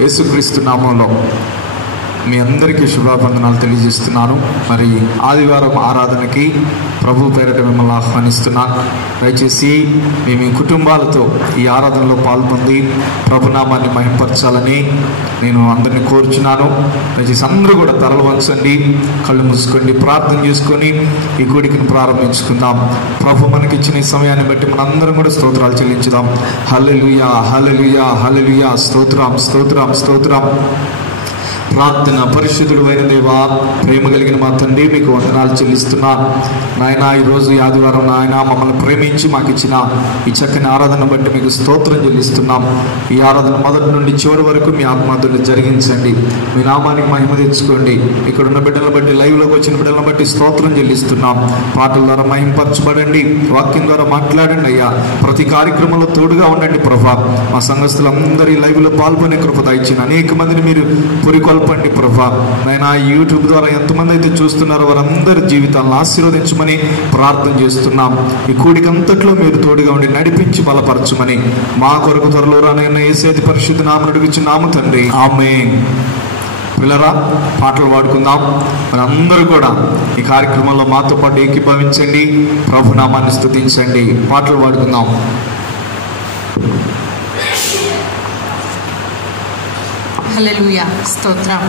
యేసుక్రీస్తు నామంలో మీ అందరికీ శుభావందనాలు తెలియజేస్తున్నాను. మరి ఆదివారం ఆరాధనకి ప్రభు పేరిట మిమ్మల్ని ఆహ్వానిస్తున్నాను. దయచేసి మీ కుటుంబాలతో ఈ ఆరాధనలో పాల్గొంది ప్రభునామాన్ని మహింపరచాలని నేను అందరినీ కోరుచున్నాను. దయచేసి అందరూ కూడా తలలు వంచండి, కళ్ళు మూసుకోండి, ప్రార్థన చేసుకొని ఈ గుడికి ప్రారంభించుకుందాం. ప్రభు మనకిచ్చిన ఈ సమయాన్ని బట్టి మనందరం కూడా స్తోత్రాలు చెల్లించుదాం. హల్లెలూయా, హల్లెలూయా, హల్లెలూయా. స్తోత్రం, స్తోత్రం, స్తోత్రం. ప్రార్థన. పరిశుద్ధుడు అయిన దేవా, ప్రేమ కలిగిన మా తండ్రి, మీకు వందనాలు చెల్లిస్తున్నాను నాయన. ఈరోజు ఆదివారం నాయన మమ్మల్ని ప్రేమించి మాకు ఇచ్చిన ఈ చక్కని ఆరాధన బట్టి మీకు స్తోత్రం చెల్లిస్తున్నాం. ఈ ఆరాధన మొదటి నుండి చివరి వరకు మీ ఆత్మతో జరిగించండి. మీ నామానికి మహిమ తెచ్చుకోండి. ఇక్కడ ఉన్న బిడ్డలను బట్టి, లైవ్లోకి వచ్చిన బిడ్డలను బట్టి స్తోత్రం చెల్లిస్తున్నాం. పాటల ద్వారా మహింపరచబడండి, వాక్యం ద్వారా మాట్లాడండి అయ్యా. ప్రతి కార్యక్రమంలో తోడుగా ఉండండి ప్రభా. మా సంఘస్థులందరూ లైవ్లో పాల్గొనే కృప దయచేయండి. అనేక మందిని మీరు పురికొల్పండి ప్రభా. నాయన యూట్యూబ్ ద్వారా ఎంతమంది అయితే చూస్తున్నారో వారందరి జీవితాలను ఆశీర్వదించమని ప్రార్థన చేస్తున్నాం. ఈ కూడికంతట్లో మీరు తోడుగా ఉండి నడిపించి బలపరచమని మా కొరకు త్వరలో రానైనా యేసు పరిశుద్ధ నామమున అడుగుచున్నాము తండ్రి, ఆమేన్. పిల్లరా, పాటలు పాడుకుందాం. మనందరూ కూడా ఈ కార్యక్రమంలో మాతో పాటు ఏకీభవించండి, ప్రభునామాన్ని స్తుతించండి. పాటలు పాడుకుందాం. హల్లెలూయా, స్తోత్రం.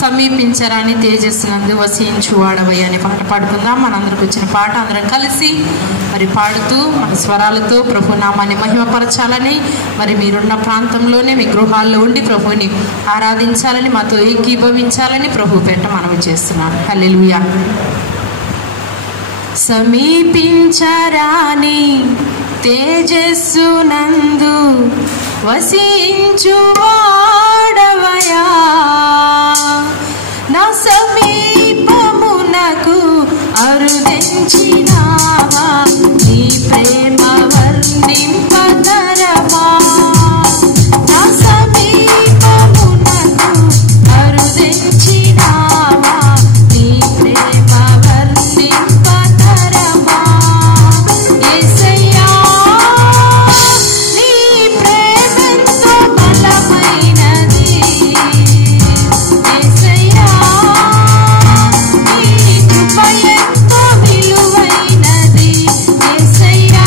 సమీపించరాని తేజస్సునందు వసించు వాడవయ్య అనే పాట పాడుకుందాం. మనందరికి వచ్చిన పాట అందరం కలిసి మరి పాడుతూ మన స్వరాలతో ప్రభు నామాన్ని మహిమపరచాలని, మరి మీరున్న ప్రాంతంలోనే మీ గృహాల్లో ఉండి ప్రభుని ఆరాధించాలని, మాతో ఏకీభవించాలని ప్రభు పేట మనవి చేస్తున్నాను. హల్లెలూయా. సమీపించరాని తేజస్సునందు వసించు వాడవయా, నా సమీపమునకు అరుదించినావా, నీ ప్రేమ వర్ణింపతరమా. నా సమీపమునకు అరుదించినావా, నీ ప్రేమ వర్ణింపతరమా. యేసయ్యా, నీ ప్రేమెంతో బలమైనది. యేసయ్యా, నీ కృప ఎంతో విలువైనది. యేసయ్యా,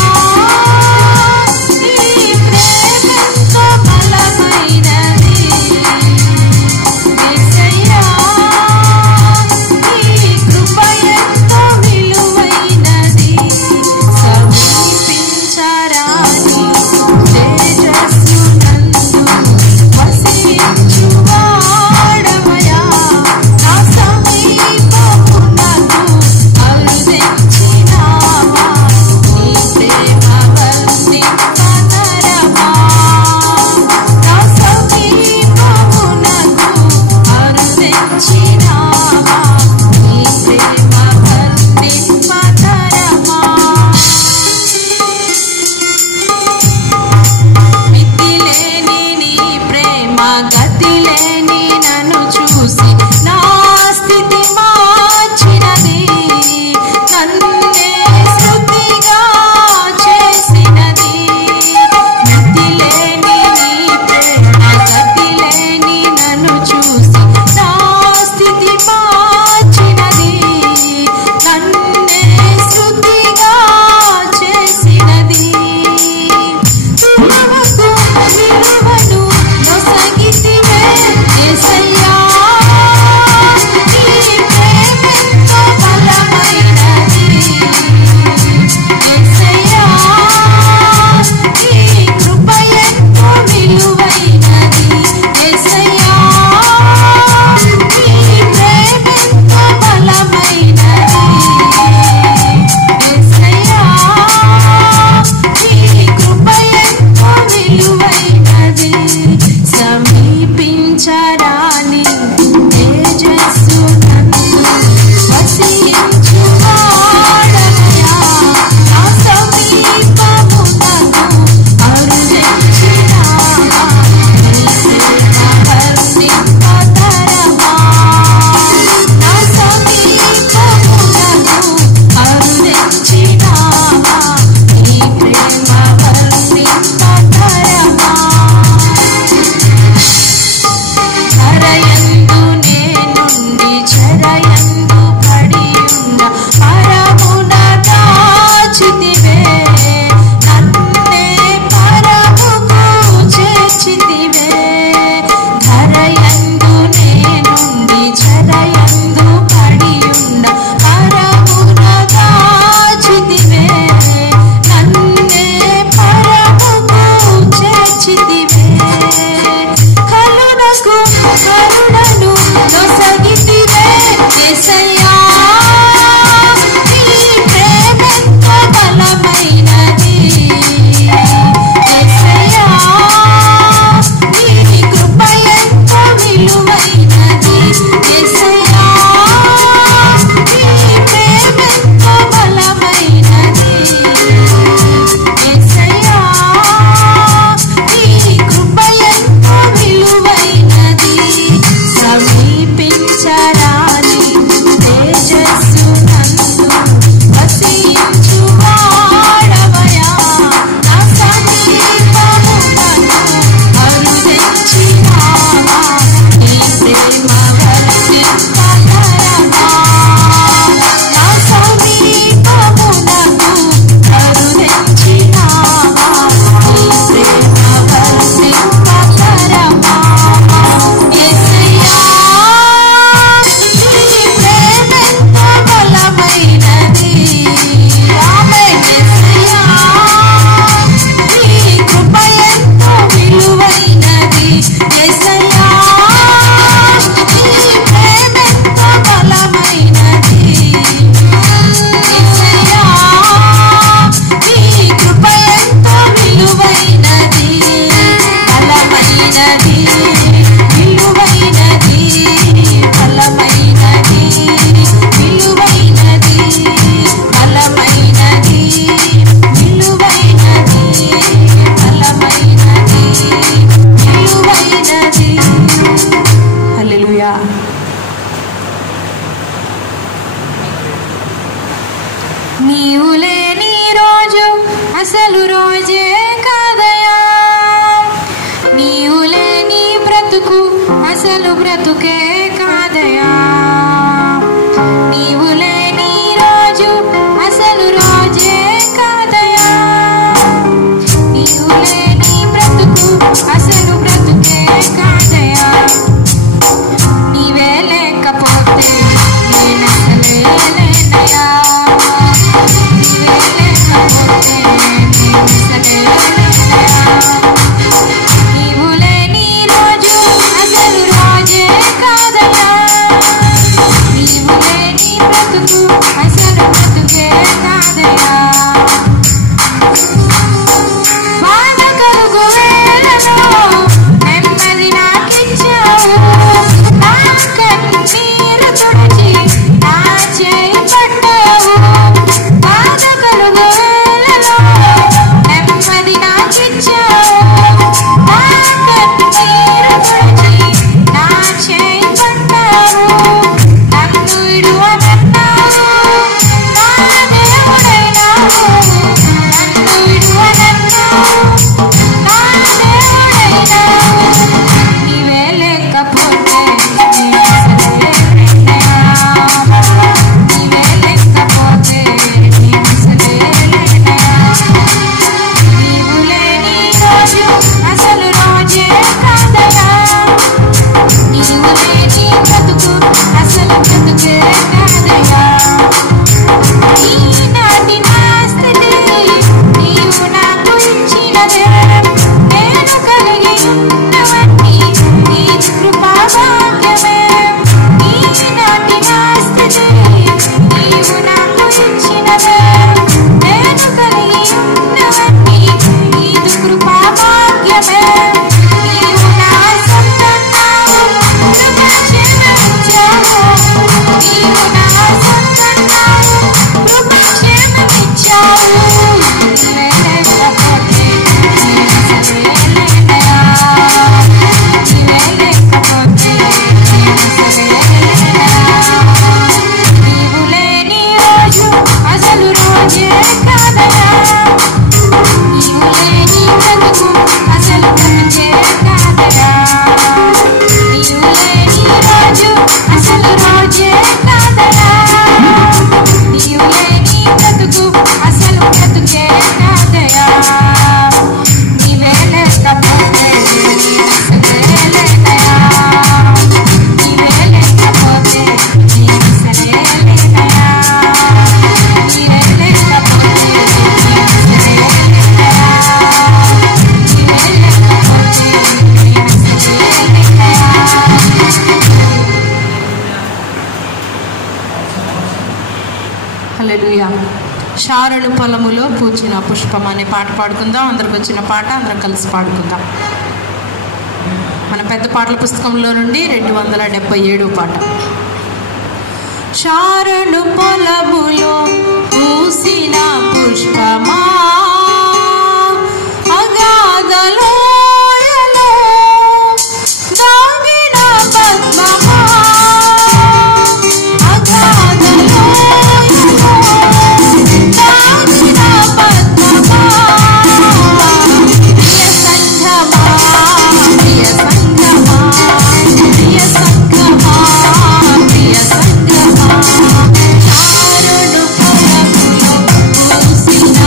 నీవు లేని రోజు అసలు రోజే కాదయా, నీవు లేని బ్రతుకు అసలు బ్రతుకే కాదయా, నీవు లేని రోజు అసలు రోజే కాదయా, నీవు లేని బ్రతుకు అసలు బ్రతుకే కాదయా, నీవే లేకపోతే నేనసలే లేనయా, నీవే లేకపోతే నేనసలే లేనయా, నీవు లేని రోజు అసలు రోజే కాదయా, నీవు లేని బ్రతుకు అసలు బ్రతుకే కాదయా, బాధ కలుగు వేళలో నెమ్మది నాకిచ్చావు, నా కన్నీరు తుడిచి నా చేయి పట్టావు, బాధ కలుగు వేళలో నెమ్మది నాకిచ్చావు, నా కన్నీరు తుడిచి నా చేయి పట్టావు, నన్ను విడువనన్నావు నా దేవుడైనావు, నన్ను విడువనన్నావు నా దేవుడైనావు, నీవే లేకపోతే నేనసలే లేనయా, నీవే లేకపోతే నేనసలే లేనయా, నీవు లేని రోజు అసలు రోజే కాదయా, నీవు లేని బ్రతుకు అసలు బ్రతుకే కాదయా, ఈనాటి నా స్థితి నీవు నాకు ఇచ్చినదే, నేను కలిగి ఉన్నవన్నీ నీ కృపా భాగ్యమే, ఈనాటి నా స్థితి నీవు నాకు ఇచ్చినదే, నేను కలిగి ఉన్నవన్నీ నీ కృపా భాగ్యమే, నీవు నా సొంతన్నావు కృపా క్షేమమిచ్చావు, నీవు నా సొంతన్నావు కృపా క్షేమమిచ్చావు, నీవే లేకపోతే నేనసలే లేనయా, నీవే లేకపోతే నేనసలే లేనయా, నీవు లేని రోజు అసలు రోజే కాదయా, నీవు లేని బ్రతుకు అసలు బ్రతుకే కాదయా, నీవు లేని రోజు అసలు రోజే కాదయా, నీవు లేని బ్రతుకు అసలు బ్రతుకే కాదయా, నీవే లేకపోతే నేనసలే లేనయా, నీవే లేకపోతే నేనసలే లేనయా, నీవే లేకపోతే నేనసలే లేనయా, నీవే లేకపోతే నేనసలే లేనయా. హల్లెలూయా. శారణు పొలములో పూచిన పుష్పం అనే పాట పాడుకుందాం. అందరికి వచ్చిన పాట అందరం కలిసి పాడుకుందాం. మన పెద్ద పాటల పుస్తకంలో నుండి 277 పాట. శారణు పొలములో పూసిన పుష్పమా, అగాధలోయలో దాగిన పద్మమా, అగాధలోయలో దాగిన పద్మమా, ప్రియ సంఘమా, ప్రియ సంఘమా, ప్రియ సంఘమా, ప్రియ సంఘమా, శారణు పొలములో పూసిన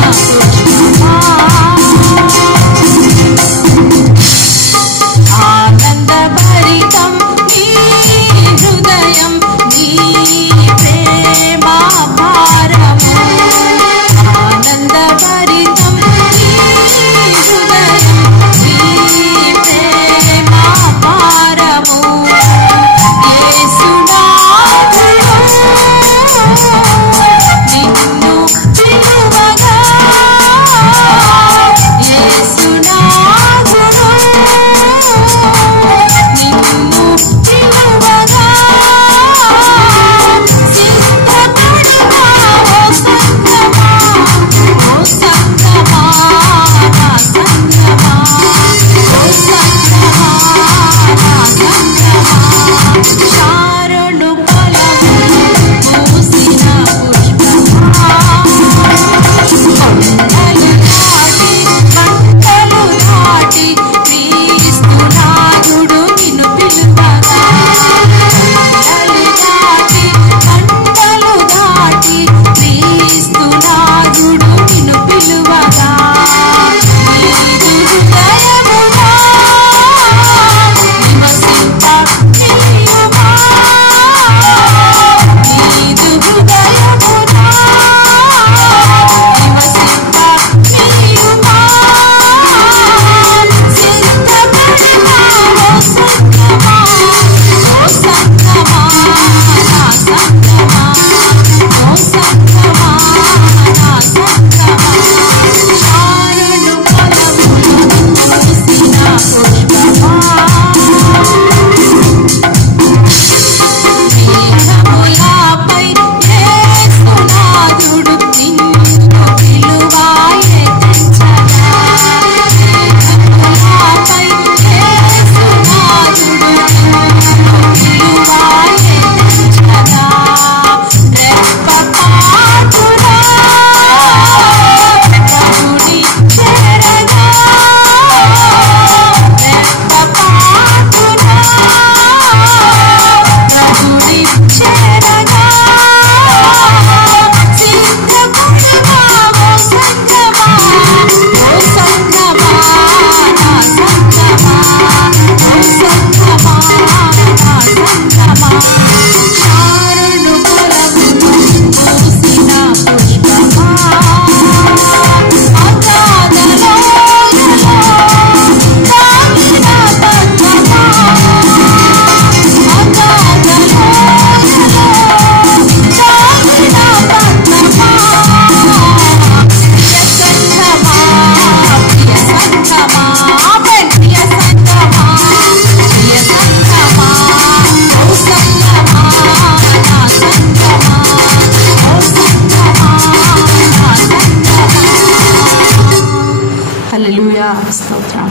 హల్లెలూయా. స్తోత్రం.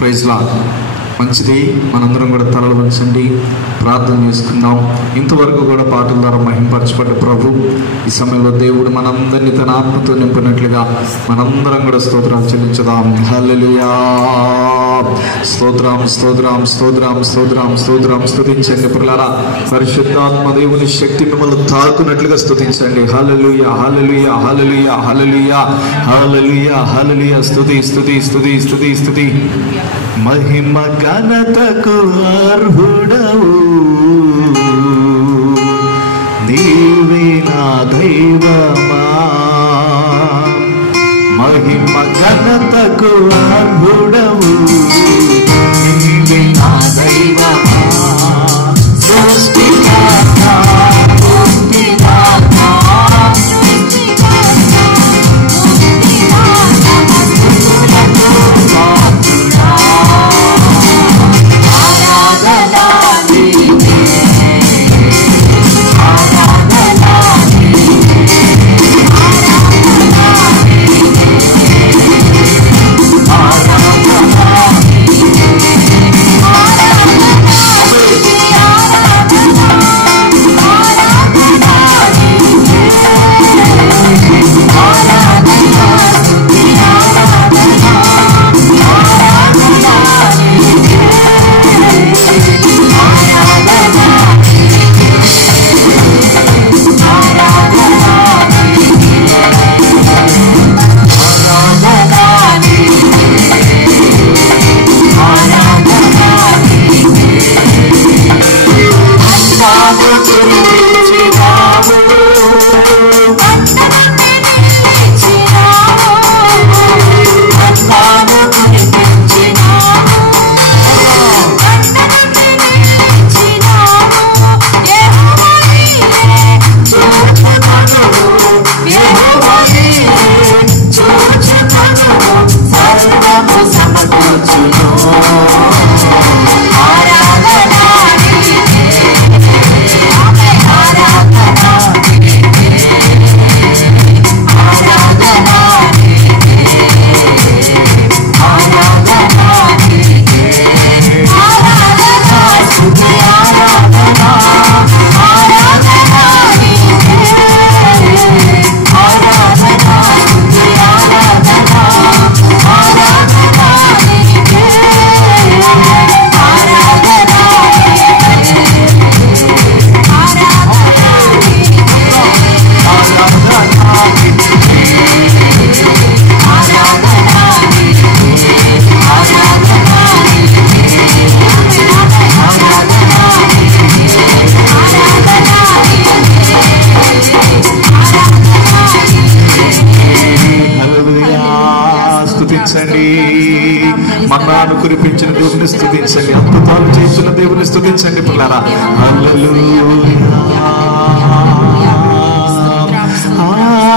Praise Lord. మంచిది. మనందరం కూడా తలలు వంచండి, ప్రార్థన చేసుకుందాం. ఇంతవరకు కూడా పాటల ద్వారా మహింపరచబడ్డ ప్రభు ఈ సమయంలో దేవుడు మనందరినీ తన ఆత్మతో నింపినట్లుగా మనందరం కూడా స్తోత్రాలు చెల్లించుదాం. హల్లెలూయా. స్తోత్రం స్తోత్రం స్తోత్రం స్తోత్రం స్తోత్రం. స్తుతించండి పిల్లలారా. పరిశుద్ధాత్మ దేవుని శక్తి మిమ్మల్ని తాకునట్లుగా స్తుతించండి. హల్లెలూయా హల్లెలూయా హల్లెలూయా హల్లెలూయా హల్లెలూయా హల్లెలూయా. స్తుతి స్తుతి స్తుతి స్తుతి స్తుతి. మహిమ ఘనతకు అర్హుడవు నీవే నా దైవమా. మహిమ ఘనతకు అర్హుడవు నీవే నా దైవమా. సృష్టికర్త ముక్తిదాత మన్నాను కురిపించిన దేవుని స్తుతించండి. అద్భుతాలు చేసిన దేవుని స్తుతించండి పిల్లరా. హల్లెలూయా.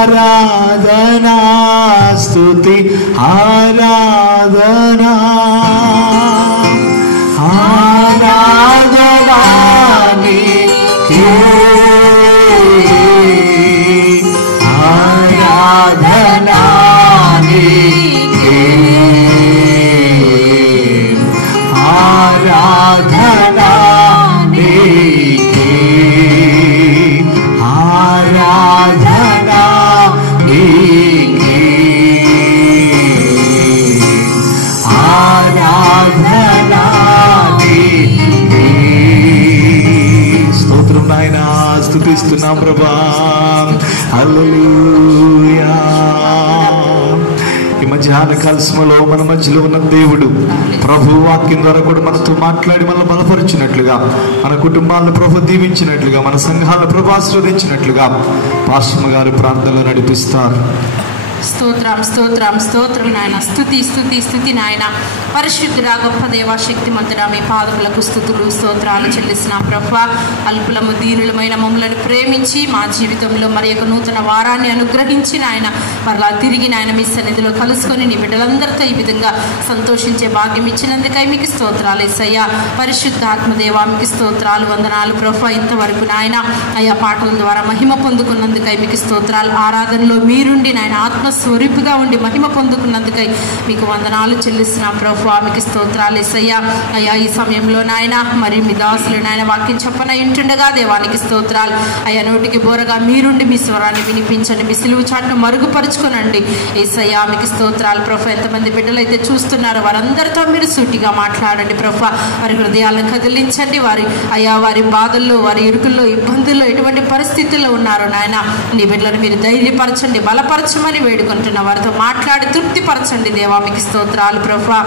ఆరాధనా స్తుతి ఆరాధనా ఆరాధనా నీకే ఆరాధనా నీకే ఆరాధనా నీకే ఆరాధనా నీకే ఆరాధనా నీకే. స్తోత్రం నాయనా, స్తుతిస్తున్నాం ప్రభా. హల్లెలూయా. ఈ మధ్యాహ్న కాలములో మన మధ్యలో ఉన్న దేవుడు ప్రభు వాక్యం ద్వారా కూడా మనతో మాట్లాడి మనల్ని బలపరిచినట్లుగా, మన కుటుంబాలను ప్రభు దీవించినట్లుగా, మన సంఘాలను ప్రభు ఆశీర్వదించినట్లుగా పాస్టర్ గారు ప్రార్థనలు నడిపిస్తారు. స్తోత్రం స్తోత్రం స్తోత్రం నాయన. స్తుతి స్తుతి స్తుతి నాయన. పరిశుద్ధుడా గొప్ప దేవా శక్తిమంతుడా మీ పాదములకు స్తుతులు స్తోత్రాలు చెల్లిస్తున్నాం ప్రభువా. అల్పులము దీనులమైన మమ్మలను ప్రేమించి మా జీవితంలో మరి ఒక నూతన వారాన్ని అనుగ్రహించి నాయన మరలా తిరిగి నాయన మీ సన్నిధిలో కలుసుకొని నీ బిడ్డలందరితో ఈ విధంగా సంతోషించే భాగ్యం ఇచ్చినందుకై మీకు స్తోత్రాలు యేసయ్యా. పరిశుద్ధాత్మదేవా మీకు స్తోత్రాలు వందనాలు ప్రభువా. ఇంతవరకు నాయన అయ్యా పాటల ద్వారా మహిమ పొందుకున్నందుకై మీకు స్తోత్రాలు. ఆరాధనలో మీరుండి నాయన ఆత్మస్వరూపిగా ఉండి మహిమ పొందుకున్నందుకై మీకు వందనాలు చెల్లిస్తున్నాం ప్రభువా. మీకు స్తోత్రాలు యేసయ్యా. అయ్యా ఈ సమయంలో నాయన మరి మీ దాసులు నాయన వాక్యం చెప్పన ఇంటుండగా దేవానికి స్తోత్రాలు. అయ్యా నోటికి బోరగా మీరుండి మీ స్వరాన్ని వినిపించండి. మీ సిలువు చాటును మరుగుపరుచుకోనండి యేసయ్యా. మీకు స్తోత్రాలు ప్రభువా. ఎంతమంది బిడ్డలు అయితే చూస్తున్నారో వారందరితో మీరు సూటిగా మాట్లాడండి ప్రభువా. వారి హృదయాలను కదిలించండి. వారి బాధల్లో వారి ఇరుకుల్లో ఇబ్బందుల్లో ఎటువంటి పరిస్థితుల్లో ఉన్నారో నాయన నీ బిడ్డలను మీరు ధైర్యపరచండి, బలపరచమని వేడుకుంటున్న వారితో మాట్లాడి తృప్తిపరచండి దేవా. మీకు స్తోత్రాలు ప్రభువా.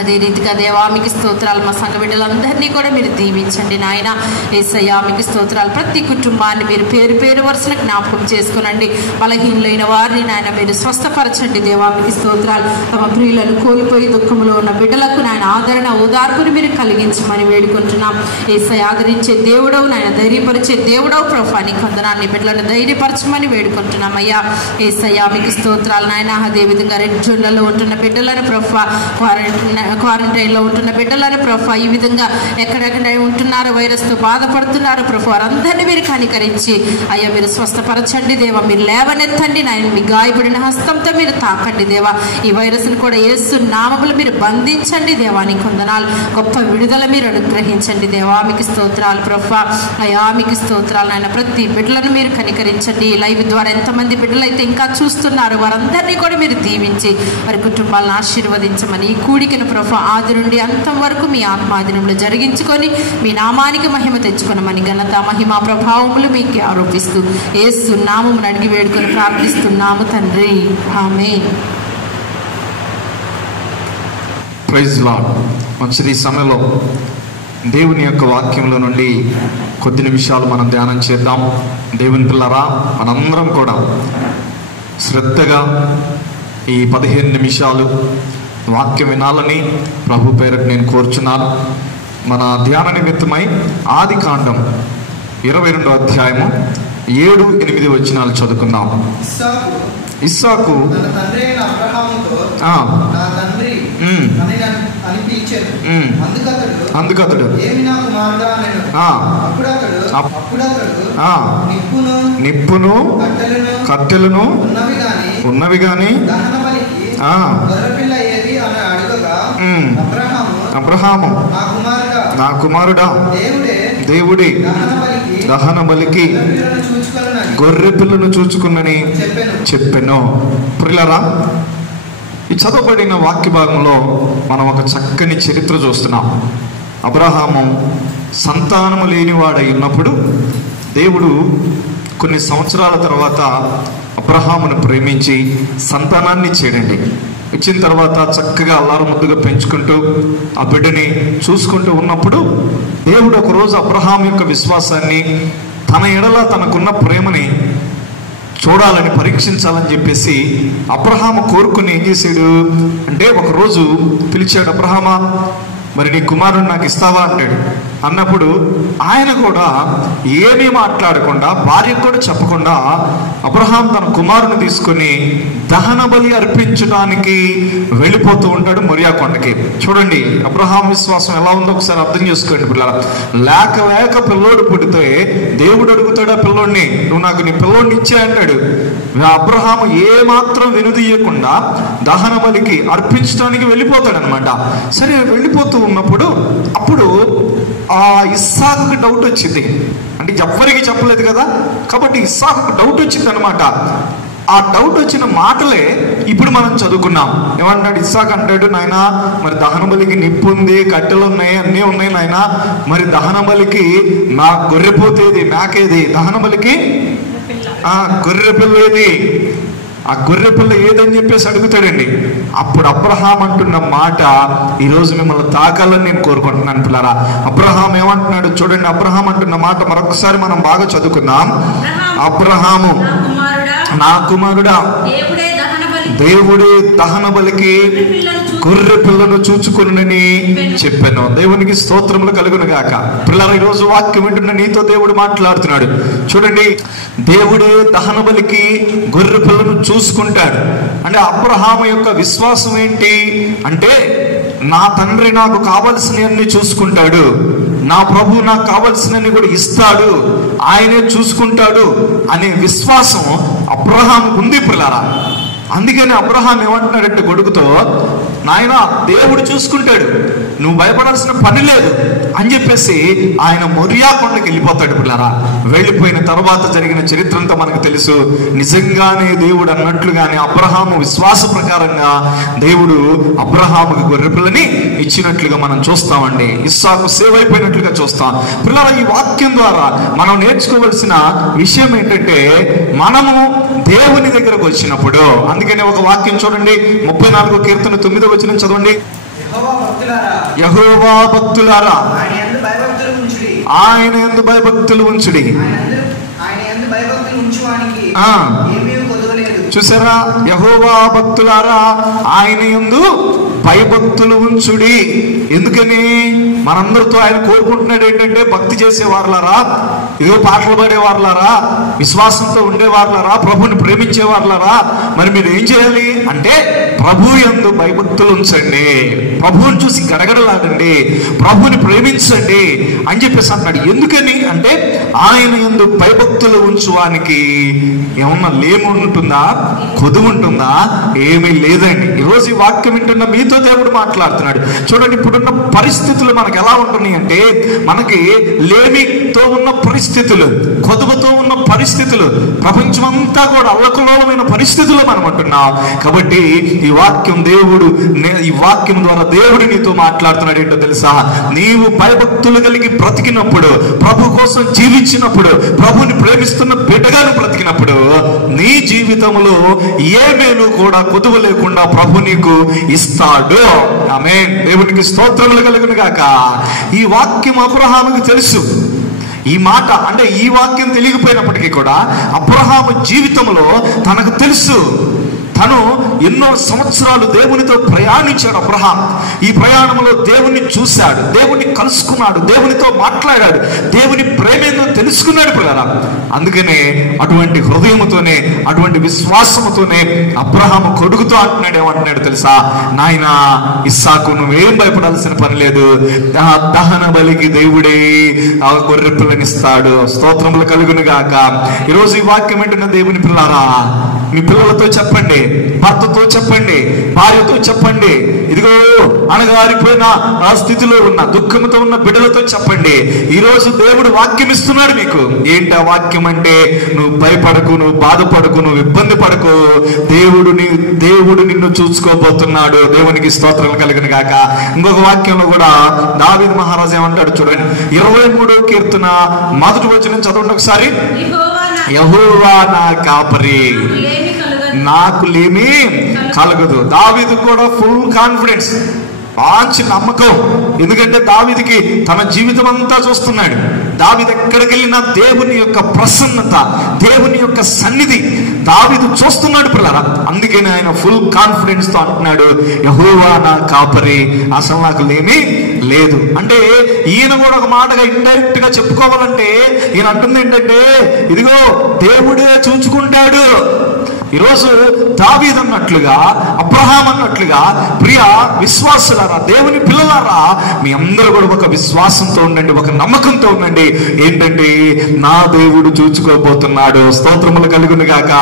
అదే రీతిగా దేవా మీకు స్తోత్రాలు. మా సంఘ బిడ్డలందరినీ కూడా మీరు దీవించండి నాయన యేసయ్యా. మీకు స్తోత్రాలు. ప్రతి కుటుంబాన్ని మీరు పేరు పేరు వరుసను జ్ఞాపకం చేసుకునండి. బలహీనులైన వారిని నాయన మీరు స్వస్థపరచండి దేవా. మీకు స్తోత్రాలు. తమ ప్రియులను కోల్పోయి దుఃఖంలో ఉన్న బిడ్డలకు నాయన ఆదరణ ఓదార్పుని మీరు కలిగించమని వేడుకుంటున్నాం యేసయ్యా. ఆదరించే దేవుడవు నాయన, ధైర్యపరిచే దేవుడవు ప్రభువా. నీకు వందనాన్ని బిడ్డలను ధైర్యపరచమని వేడుకుంటున్నాం అయ్యా యేసయ్యా. మీకు స్తోత్రాలు నాయన. అదేవిధంగా రెడ్ జోన్లలో ఉంటున్న బిడ్డలను ప్రభువా, క్వారంటైన్లో ఉంటున్న బిడ్డలను ప్రభువా, ఈ విధంగా ఎక్కడెక్కడ ఉంటున్నారో వైరస్తో బాధపడుతున్నారు ప్రభువా, వారందరినీ మీరు కనికరించి అయ్యా మీరు స్వస్థపరచండి దేవా. మీరు లేవనెత్తండి నాయన. మీ గాయపడిన హస్తంతో మీరు తాకండి దేవా. ఈ వైరస్ను కూడా యేసు నామములు మీరు బంధించండి దేవా. నీకు వందనాలు. గొప్ప విడుదల మీరు అనుగ్రహించండి దేవా. మీకు స్తోత్రాలు ప్రభువా. అయ్యా మీకు స్తోత్రాలు నాయన. ప్రతి బిడ్డలను మీరు కనికరించండి. లైవ్ ద్వారా ఎంతమంది బిడ్డలు అయితే ఇంకా చూస్తున్నారు వారందరినీ కూడా మీరు దీవించి వారి కుటుంబాలను ఆశీర్వదించమని ఈ కూడికను ప్రభువా ఆది నుండి అంతం వరకు మీ ఆత్మాధీనంలో జరిగించుకొని మీ నామానికి మహిమ తెచ్చుకొనమని ఘనత మహిమ ప్రభావములు మీకు ఆరోపిస్తూ యేసు నామమును అడిగి వేడుకొని ప్రార్థిస్తున్నాము తండ్రి, ఆమేన్. Praise Lord. మంచిది. సమయంలో దేవుని యొక్క వాక్యంలో నుండి కొద్ది నిమిషాలు మనం ధ్యానం చేద్దాం. దేవుని పిల్లరా, మనందరం కూడా శ్రద్ధగా ఈ 15 నిమిషాలు వాక్యం వినాలని ప్రభు పేరట నేను కోరుచున్నాను. మన ధ్యాన నిమిత్తమై ఆది కాండం 22వ అధ్యాయము 7-8 వచనాలు చదువుకుందాం. ఇస్సాకు అందుకతడు నిప్పును కట్టెలను ఉన్నవి గాని అబ్రహాము నా కుమారుడా దేవుడి దహన బలికి గొర్రె పిల్లను చూచుకున్నని చెప్పెను. ప్రియులారా, ఈ చదవబడిన వాక్య భాగంలో మనం ఒక చక్కని చరిత్ర చూస్తున్నాం. అబ్రహాము సంతానము లేనివాడై ఉన్నప్పుడు దేవుడు కొన్ని సంవత్సరాల తర్వాత అబ్రహామును ప్రేమించి సంతానాన్ని ఇచ్చాడండి. ఇచ్చిన తర్వాత చక్కగా అల్లారు ముద్దుగా పెంచుకుంటూ ఆ బిడ్డని చూసుకుంటూ ఉన్నప్పుడు దేవుడు ఒకరోజు అబ్రహాం యొక్క విశ్వాసాన్ని, తన ఎడల తనకున్న ప్రేమని చూడాలని, పరీక్షించాలని చెప్పేసి అబ్రహాము కోరుకుని ఏం చేశాడు అంటే ఒకరోజు పిలిచాడు. అబ్రహామా, మరి నీ కుమారుడు నాకు ఇస్తావా అంటాడు. అన్నప్పుడు ఆయన కూడా ఏమీ మాట్లాడకుండా, భార్యకు కూడా చెప్పకుండా అబ్రహాం తన కుమారుని తీసుకొని దహన బలి అర్పించడానికి వెళ్ళిపోతూ ఉంటాడు మొరియా కొండకి. చూడండి అబ్రహాం విశ్వాసం ఎలా ఉందో ఒకసారి అర్థం చేసుకోండి పిల్లల. లేక పిల్లోడు పుడితే దేవుడు అడుగుతాడు ఆ పిల్లోడిని, నువ్వు నాకు నీ పిల్లోడిని ఇచ్చే అంటాడు. అబ్రహాము ఏమాత్రం వెనుదీయకుండా దహన బలికి అర్పించడానికి వెళ్ళిపోతాడు అనమాట. సరే వెళ్ళిపోతూ ఉన్నప్పుడు అప్పుడు ఆ ఇస్సాకుకి డౌట్ వచ్చింది. అంటే ఎవ్వరికి చెప్పలేదు కదా, కాబట్టి ఇస్సాకుకి డౌట్ వచ్చింది అనమాట. ఆ డౌట్ వచ్చిన మాటలే ఇప్పుడు మనం చదువుకున్నాం. ఏమంటాడు ఇస్సాకు అంటాడు, నాయన మరి దహన బలికి నిప్పు ఉంది, కట్టెలు ఉన్నాయి, అన్నీ ఉన్నాయి నాయన, మరి దహన బలికి నా గొర్రెపోతేది, మేకేది, దహన బలికి గొర్రె పిల్ల ఏది, ఆ గొర్రె పిల్ల ఏదని చెప్పేసి అడుగుతాడండి. అప్పుడు అబ్రహాం అంటున్న మాట ఈరోజు మిమ్మల్ని తాకాలని నేను కోరుకుంటున్నాను పిల్లరా. అబ్రహాం ఏమంటున్నాడు చూడండి. అబ్రహాం అంటున్న మాట మరొకసారి మనం బాగా చదువుకుందాం. అబ్రహాము నా కుమారుడా, దేవుడే దహన బలికి గొర్రె పిల్లను చూచుకునని చెప్పాను. దేవునికి స్తోత్రములు కలుగును గాక. పిల్లలు, ఈరోజు వాక్యం వింటున్న నీతో దేవుడు మాట్లాడుతున్నాడు. చూడండి, దేవుడే దహన బలికి గొర్రె పిల్లను చూసుకుంటాడు అంటే అబ్రహాము యొక్క విశ్వాసం ఏంటి అంటే, నా తండ్రి నాకు కావలసినవన్నీ చూసుకుంటాడు, నా ప్రభు నాకు కావలసినవన్నీ కూడా ఇస్తాడు, ఆయనే చూసుకుంటాడు అనే విశ్వాసం అబ్రహాము ఉంది పిల్లరా. అందుకని అబ్రహాం ఏమంటున్నాడంటే కొడుకుతో, నాయన దేవుడు చూసుకుంటాడు, నువ్వు భయపడాల్సిన పని లేదు అని చెప్పేసి ఆయన మొరియా కొండకి వెళ్ళిపోతాడు పిల్లరా. వెళ్ళిపోయిన తర్వాత జరిగిన చరిత్ర అంతా మనకు తెలుసు. నిజంగానే దేవుడు అన్నట్లుగానే అబ్రహాము విశ్వాస ప్రకారంగా దేవుడు అబ్రహాముకి గొర్రెపిల్లని ఇచ్చినట్లుగా మనం చూస్తామండి. ఇస్సాకు సేవ్ అయిపోయినట్లుగా చూస్తాం. పిల్లరా, ఈ వాక్యం ద్వారా మనం నేర్చుకోవలసిన విషయం ఏంటంటే, మనము దేవుని దగ్గరకు వచ్చినప్పుడు, అందుకనే ఒక వాక్యం చూడండి, 34వ కీర్తన 9వ వచనం చదవండి. యెహోవా భక్తులారా ఆయన యందు భయభక్తులు ఉంచుడి. చూసారా, యెహోవా భక్తులారా ఆయన యందు భయభక్తులు ఉంచుడి. ఎందుకని మనందరితో ఆయన కోరుకుంటున్నాడు ఏంటంటే, భక్తి చేసేవారులారా, ఇదిగో పాటలు పాడేవారులారా, విశ్వాసంతో ఉండేవారులారా, ప్రభుని ప్రేమించేవారులారా, మరి మీరు ఏం చేయాలి అంటే ప్రభు యందు భయభక్తులు ఉంచండి, ప్రభువుని చూసి గడగడలాడండి, ప్రభుని ప్రేమించండి అని చెప్పేసి అంటున్నాడు. ఎందుకని అంటే ఆయన యందు భయభక్తులు ఉంచువానికి ఏమన్నా లేము ఉంటుందా, కొదువు ఉంటుందా? ఏమీ లేదండి. ఈరోజు ఈ వాక్యం వింటున్న మీతో దేవుడు మాట్లాడుతున్నాడు. చూడండి, ఇప్పుడున్న పరిస్థితులు మనకు ఎలా ఉంటున్నాయి అంటే, మనకి లేమితో ఉన్న పరిస్థితులు, కొదువుతో ఉన్న పరిస్థితులు, ప్రపంచమంతా కూడా అల్లకల్లోలమైన పరిస్థితులు మనం అంటున్నాం. కాబట్టి ఈ వాక్యం ద్వారా దేవుడు నీతో మాట్లాడుతున్నాడు. ఏంటో తెలుసా, నీవు భయభక్తులు కలిగి బ్రతికినప్పుడు, ప్రభు కోసం జీవించినప్పుడు, ప్రభుని ప్రేమిస్తున్న బిడ్డగాను బ్రతికినప్పుడు, నీ జీవితంలో ఏ మేలు కూడా కొదువు లేకుండా ప్రభు నీకు ఇస్తాడు. ఆమేన్. దేవునికి స్తోత్రములు కలుగును గాక. ఈ వాక్యం అబ్రహాముకు తెలుసు. ఈ మాట అంటే ఈ వాక్యం తెలియకపోయినప్పటికీ కూడా అబ్రహాము జీవితంలో తనకు తెలుసు. తను ఎన్నో సంవత్సరాలు దేవునితో ప్రయాణించాడు అబ్రహాం. ఈ ప్రయాణంలో దేవుణ్ణి చూశాడు, దేవుణ్ణి కలుసుకున్నాడు, దేవునితో మాట్లాడాడు, దేవుని ప్రేమేందో తెలుసుకున్నాడు పిల్లరా. అందుకనే అటువంటి హృదయముతోనే, అటువంటి విశ్వాసముతోనే అబ్రహాము కొడుకుతో అంటున్నాడు. ఏమంటున్నాడు తెలుసా, నాయన ఇస్సాకు, నువ్వేం భయపడాల్సిన పని లేదు, దహన బలికి దేవుడే ఆ గొర్రె పిల్లనిస్తాడు. స్తోత్రములు కలుగును గాక. ఈరోజు ఈ వాక్యం వింటున్న దేవుని పిల్లారా, మీ పిల్లలతో చెప్పండి, భర్తతో చెప్పండి, భార్యతో చెప్పండి, ఇదిగో అణగారిపోయిన ఆ స్థితిలో ఉన్న దుఃఖంతో ఉన్న బిడ్డలతో చెప్పండి. ఈరోజు దేవుడు వాక్యం ఇస్తున్నాడు మీకు. ఏంటి ఆ వాక్యం అంటే, నువ్వు భయపడకు, నువ్వు బాధపడకు, నువ్వు ఇబ్బంది పడకు, దేవుడు నిన్ను చూసుకోబోతున్నాడు. దేవునికి స్తోత్రాలు కలుగును గాక. ఇంకొక వాక్యంలో కూడా దావీదు మహారాజు ఏమంటాడు చూడండి, 23వ కీర్తన 1వ వచనం చదవండి ఒకసారి. యెహోవా నా కాపరి, నాకు లేమి కలగదు. దావీదు కూడా ఫుల్ కాన్ఫిడెన్స్, మంచి నమ్మకం. ఎందుకంటే దావీదుకి తన జీవితం అంతా చూస్తున్నాడు. దావీదు ఎక్కడికి వెళ్ళినా దేవుని యొక్క ప్రసన్నత, దేవుని యొక్క సన్నిధి దావీదు చూస్తున్నాడు పిల్లరా. అందుకని ఆయన ఫుల్ కాన్ఫిడెన్స్ తో అంటున్నాడు, యెహోవా నా కాపరి, అసలు నాకు లేమి లేదు. అంటే ఈయన కూడా ఒక మాటగా ఇండైరెక్ట్ గా చెప్పుకోవాలంటే ఈయన అంటుంది ఏంటంటే, ఇదిగో దేవుడే చూచుకుంటాడు. ఈరోజు దావీదు అన్నట్లుగా, అబ్రహాం అన్నట్లుగా, ప్రియ విశ్వాసులారా, దేవుని పిల్లలారా, మీ అందరూ కూడా ఒక విశ్వాసంతో ఉండండి, ఒక నమ్మకంతో ఉండండి. ఏంటంటే, నా దేవుడు చూచుకోబోతున్నాడు. స్తోత్రములు కలుగును గాక.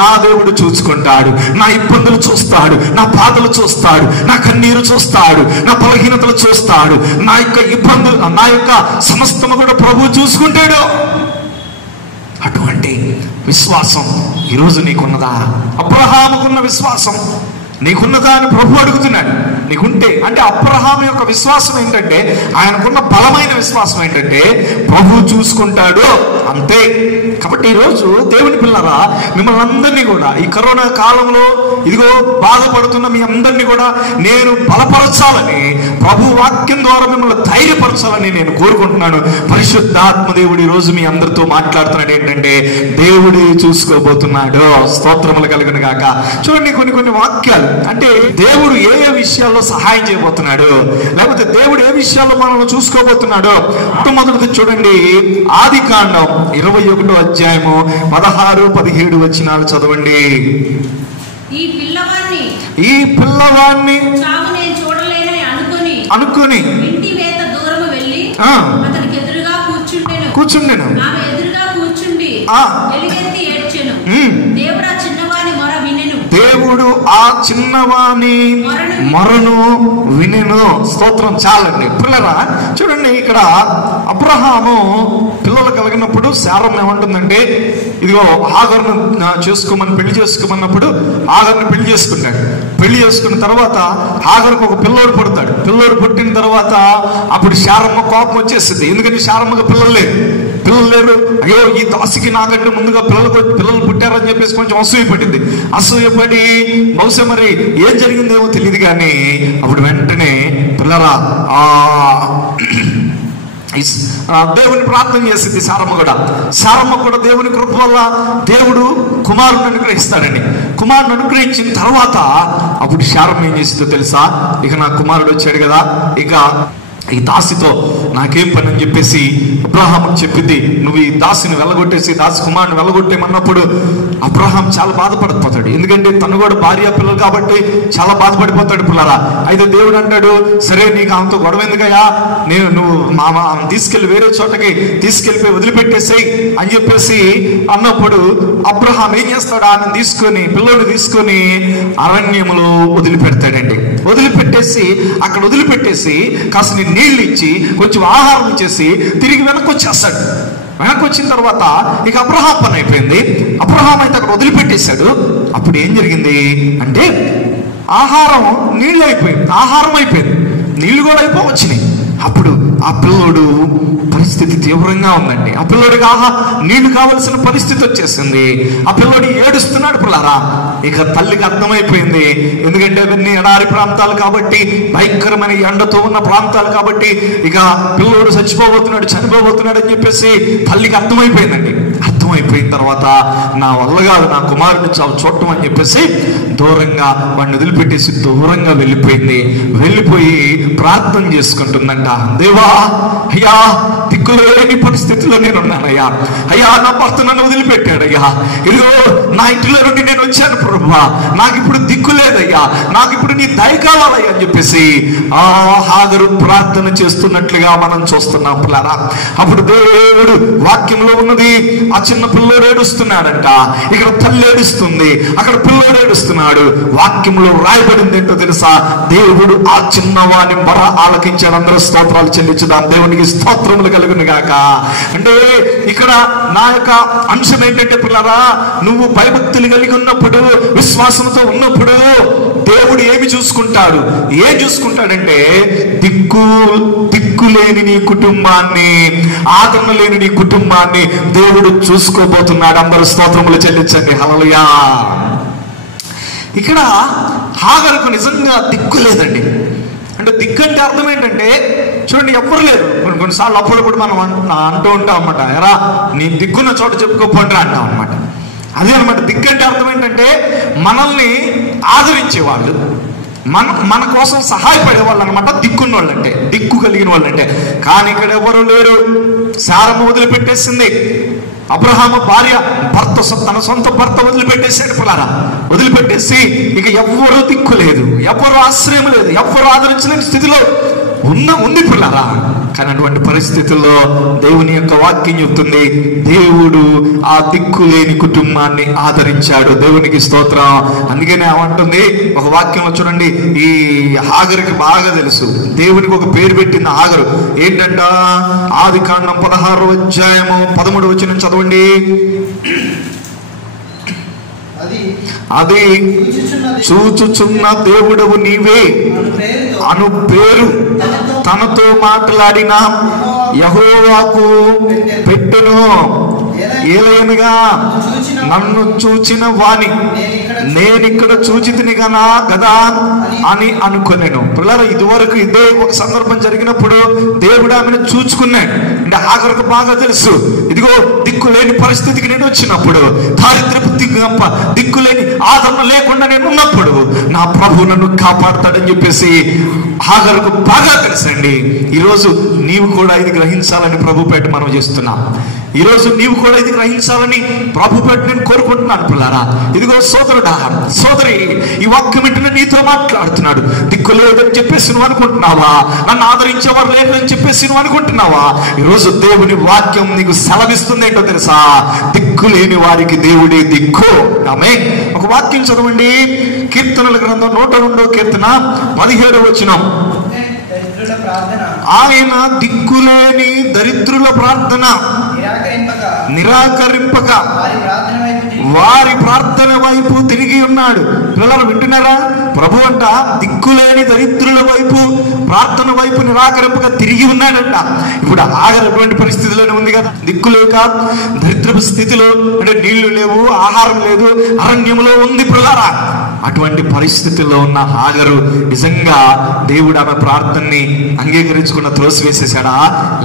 నా దేవుడు చూచుకుంటాడు, నా ఇబ్బందులు చూస్తాడు, నా బాధలు చూస్తాడు, నా కన్నీరు చూస్తాడు, నా బలహీనతలు చూస్తాడు, నా యొక్క ఇబ్బందులు, నా యొక్క సమస్తము కూడా ప్రభువు చూసుకుంటాడు. అటువంటి విశ్వాసం ఈరోజు నీకున్నదా? అబ్రహాముకున్న విశ్వాసం నీకున్నదా అని ప్రభు అడుగుతున్నాడు. నీకుంటే అంటే అబ్రహాము యొక్క విశ్వాసం ఏంటంటే, ఆయనకున్న బలమైన విశ్వాసం ఏంటంటే ప్రభు చూసుకుంటాడు అంతే. కాబట్టి ఈరోజు దేవుని పిల్లరా, మిమ్మల్ని అందరినీ కూడా ఈ కరోనా కాలంలో ఇదిగో బాధపడుతున్న మీ అందరినీ కూడా నేను బలపరచాలని, ప్రభు వాక్యం ద్వారా మిమ్మల్ని ధైర్యపరచాలని నేను కోరుకుంటున్నాను. పరిశుద్ధాత్మ దేవుడు ఈరోజు మీ అందరితో మాట్లాడుతున్నాడు. ఏంటంటే దేవుడు చూసుకోబోతున్నాడు. స్తోత్రములు కలుగును గాక. చూడండి, కొన్ని వాక్యాలు అంటే దేవుడు ఏ ఏ విషయాల్లో సహాయం చేయబోతున్నాడు, లేకపోతే దేవుడు ఏ విషయాల్లో మనల్ని చూసుకోబోతున్నాడు. మొట్టమొదటిది చూడండి, ఆదికాండం 21వ అధ్యాయము 16-17 వచనాలు చదవండి. ఈ పిల్లవాడిని అనుకుని ఇంటి వేత దూరము వెళ్ళి అతనికి ఎదురుగా కూర్చుండెను. ఆమె ఎదురుగా కూర్చుండి ఎలుగెత్తి ఏడ్చెను. దేవుడు ఆ చిన్నవాని మొర వినెను. దేవుడు ఆ చిన్నవాని మొరను వినెను. స్తోత్రం. చాలండి పిల్లరా. చూడండి, ఇక్కడ అబ్రహాము పిల్లలు కలిగినప్పుడు శారమ్మ ఏమంటుందంటే, ఇదిగో హాగరును పెళ్లి చేసుకోమన్నప్పుడు హాగరును పెళ్లి చేసుకుంటాడు. పెళ్లి చేసుకున్న తర్వాత హాగరుకు ఒక పిల్లోడు పుడతాడు. పిల్లోడు పుట్టిన తర్వాత అప్పుడు శారమ్మ కోపం వచ్చేస్తుంది. ఎందుకంటే శారమ్మకు పిల్లలు లేరు. అయ్యో, ఈ దాసికి నాకంటే ముందుగా పిల్లలు పుట్టారని చెప్పేసి కొంచెం అసూయపడింది. అసూయపడి బహుశా మరి ఏం జరిగిందేమో తెలియదు కానీ అప్పుడు వెంటనే పిల్లరా దేవుని ప్రార్థన చేసింది సారమ్మ కూడా దేవుని కృప వల్ల దేవుడు కుమారుని అనుగ్రహిస్తాడండి. కుమారుని అనుగ్రహించిన తర్వాత అప్పుడు శారమ్మ ఏం చేసిందో తెలుసా, ఇక నా కుమారుడు వచ్చాడు కదా, ఇక ఈ దాసితో నాకేం పని అని చెప్పేసి అబ్రహాముకు చెప్పింది. నువ్వు ఈ దాసిని వెళ్ళగొట్టేసి దాసి కుమారుని వెళ్ళగొట్టేమన్నప్పుడు అబ్రహాం చాలా బాధపడిపోతాడు. ఎందుకంటే తను కూడా భార్య పిల్లలు కాబట్టి చాలా బాధపడిపోతాడు పిల్లరా. అయితే దేవుడు అంటాడు, సరే నీకు ఆమెతో గొడవ ఎందుకయ్యా, నువ్వు తీసుకెళ్ళి వేరే చోటకి తీసుకెళ్ళిపోయి వదిలిపెట్టేసేయి అని చెప్పేసి అన్నప్పుడు అబ్రహాం ఏం చేస్తాడు, ఆయన పిల్లోని తీసుకొని అరణ్యములో వదిలిపెడతాడండి. వదిలిపెట్టేసి కాస్త నీళ్ళు ఇచ్చి కొంచెం ఆహారం ఇచ్చేసి తిరిగి వెనక్కి వచ్చేస్తాడు. వెనక్కి వచ్చిన తర్వాత ఇక అబ్రహాం పని అయిపోయింది. అబ్రహాం అయితే అక్కడ వదిలిపెట్టేశాడు. అప్పుడు ఏం జరిగింది అంటే ఆహారం అయిపోయింది, నీళ్లు కూడా వచ్చినాయి. అప్పుడు ఆ పిల్లోడు పరిస్థితి తీవ్రంగా ఉందండి. ఆ పిల్లోడికి నీళ్లు కావలసిన పరిస్థితి వచ్చేసింది. ఆ పిల్లోడు ఏడుస్తున్నాడు పిల్లరా. ఇక తల్లికి అర్థమైపోయింది. ఎందుకంటే అవన్నీ ఎడారి ప్రాంతాలు కాబట్టి, భయంకరమైన ఎండతో ఉన్న ప్రాంతాలు కాబట్టి ఇక పిల్లోడు చనిపోబోతున్నాడు అని చెప్పేసి తల్లికి అర్థమైపోయిందండి. అర్థమైపోయిన తర్వాత నా వల్ల కాదు, నా కుమారుడిని చూడటం అని చెప్పేసి దూరంగా వాడిని వదిలిపెట్టేసి దూరంగా వెళ్ళిపోయి ప్రార్థన చేసుకుంటుందంట. దేవా, అయ్యా, దిక్కులేని పరిస్థితిలో నేను ఉన్నానయ్యా. అయ్యా, నా భర్త నన్ను వదిలిపెట్టాడయ్యా. ఇదిగో నా ఇంటిలో నుండి నేను వచ్చాను ప్రభువా, నాకు ఇప్పుడు దిక్కు లేదయ్యా, నాకు ఇప్పుడు నీ దయ కావాలయ్యా అని చెప్పేసి హాగరు ప్రార్థన చేస్తున్నట్లుగా మనం చూస్తున్నాం పిల్లరా. అప్పుడు దేవుడు వాక్యంలో ఉన్నది, ఆ చిన్న పిల్లోడు ఏడుస్తున్నాడంట, ఇక్కడ తల్లి ఏడుస్తుంది, అక్కడ పిల్లోడు ఏడుస్తున్నాడు. వాక్యంలో రాయబడింది ఏంటో తెలుసా, దేవుడు ఆ చిన్నవాని మొర ఆలకించాడు. అందరూ స్తోత్రాలు చెల్లించుదాం. దేవునికి స్తోత్రములు కలుగును గాక. అంటే ఇక్కడ నా యొక్క అంశం ఏంటంటే పిల్లరా, నువ్వు భయభక్తులు కలిగి ఉన్నప్పుడు, విశ్వాసంతో ఉన్నప్పుడు దేవుడు ఏమి చూసుకుంటాడు? ఏం చూసుకుంటాడంటే దిక్కులేని నీ కుటుంబాన్ని, ఆదరణ లేని నీ కుటుంబాన్ని దేవుడు చూసుకోబోతున్నాడు. అందరూ స్తోత్రములు చెల్లించండి. హల్లెలూయా. ఇక్కడ హాగరుకు నిజంగా దిక్కు లేదండి. అంటే దిక్కు అంటే అర్థం ఏంటంటే, చూడండి, ఎవ్వరు లేరు. కొన్నిసార్లు అప్పుడప్పుడు మనం అంటూ ఉంటాం అన్నమాట, ఎరా నీ దిక్కున్న చోట చెప్పుకోపోండిరా అంటాం అన్నమాట. అదే అనమాట దిక్కు అంటే అర్థం ఏంటంటే, మనల్ని ఆదరించేవాళ్ళు, మన కోసం సహాయపడే వాళ్ళు అనమాట దిక్కున్న వాళ్ళంటే, దిక్కు కలిగిన వాళ్ళంటే. కానీ ఇక్కడ ఎవరు లేరు. శారమ్మ వదిలిపెట్టేసింది. అబ్రహాము భార్య తన సొంత భర్త వదిలిపెట్టేసాడు పిల్లారా. వదిలిపెట్టేసి ఇక ఎవ్వరూ దిక్కు లేదు, ఎవ్వరూ ఆశ్రయం లేదు, ఎవ్వరూ ఆదరించలేని స్థితిలో ఉంది పిల్లారా. కానీ అటువంటి పరిస్థితుల్లో దేవుని యొక్క వాక్యం చెప్తుంది, దేవుడు ఆ దిక్కు లేని కుటుంబాన్ని ఆదరించాడు. దేవునికి స్తోత్రం. అందుకనే ఏమంటుంది ఒక వాక్యంలో చూడండి, ఈ హాగరుకి బాగా తెలుసు, దేవునికి ఒక పేరు పెట్టింది హాగరు. ఏంటంట? ఆదికాండం 16వ అధ్యాయము 13వ వచనం చదవండి. అది చూచుచున్న దేవుడవు నీవే అను పేరు తనతో మాట్లాడిన యెహోవాకు పెట్టెను. ఏలయనగా నన్ను చూచిన వాణి నేనిక్కడ చూచితిని కదా అని అనుకున్నాను. పిల్లలు ఇదివరకు ఇదే ఒక సందర్భం జరిగినప్పుడు దేవుడు ఆమెను చూచుకున్నాడు. అంటే ఆఖరికి బాగా తెలుసు, ఇదిగో దిక్కులేని పరిస్థితికి నేను వచ్చినప్పుడు, దారిద్రపు దిక్కులేని ఆదరణ లేకుండా నేను ఉన్నప్పుడు నా ప్రభు నన్ను కాపాడుతాడని చెప్పేసి ఆఖరికి బాగా తెలుసండి. ఈరోజు నీవు కూడా ఇది గ్రహించాలని ప్రభుపేట మనం చేస్తున్నాం. ఈరోజు నీవు కూడా ఇది గ్రహించాలని ప్రభుపేట నేను కోరుకుంటున్నాను. పిల్లారా, ఇదిగో సోదరుడా సోదరి, ఈ వాక్యం వెంటనే నీతో మాట్లాడుతున్నాడు. దిక్కు లేదని చెప్పేసి నువ్వు అనుకుంటున్నావా? నన్ను ఆదరించేవారు లేదని చెప్పేసి నువ్వు అనుకుంటున్నావా? ఈరోజు దేవుని వాక్యం నీకు సెలవిస్తుంది ఏంటో తెలుసా? దిక్కు లేని వారికి దేవుడే దిక్కు. ఆమేన్. ఒక వాక్యం చదవండి, కీర్తనల గ్రంథం 102వ కీర్తన 17వ వచనం. ఆయన దిక్కులేని దరిద్రుల ప్రార్థన నిరాకరింపక వారి ప్రార్థన వైపు తిరిగి ఉన్నాడు. పిల్లలు వింటున్నారా? ప్రభు అంట దిక్కులేని దరిద్రుల వైపు ప్రార్థన వైపు నిరాకరింపక తిరిగి ఉన్నాడంట. ఇప్పుడు ఆగరటువంటి పరిస్థితిలోనే ఉంది కదా, దిక్కులేక దరిద్రపు స్థితిలో, అంటే నీళ్లు లేవు, ఆహారం లేదు, అరణ్యంలో ఉంది. పిల్లరా, అటువంటి పరిస్థితుల్లో ఉన్న హాగరు నిజంగా దేవుడు ఆమె ప్రార్థనని అంగీకరించుకున్న త్రోసివేసేసాడా?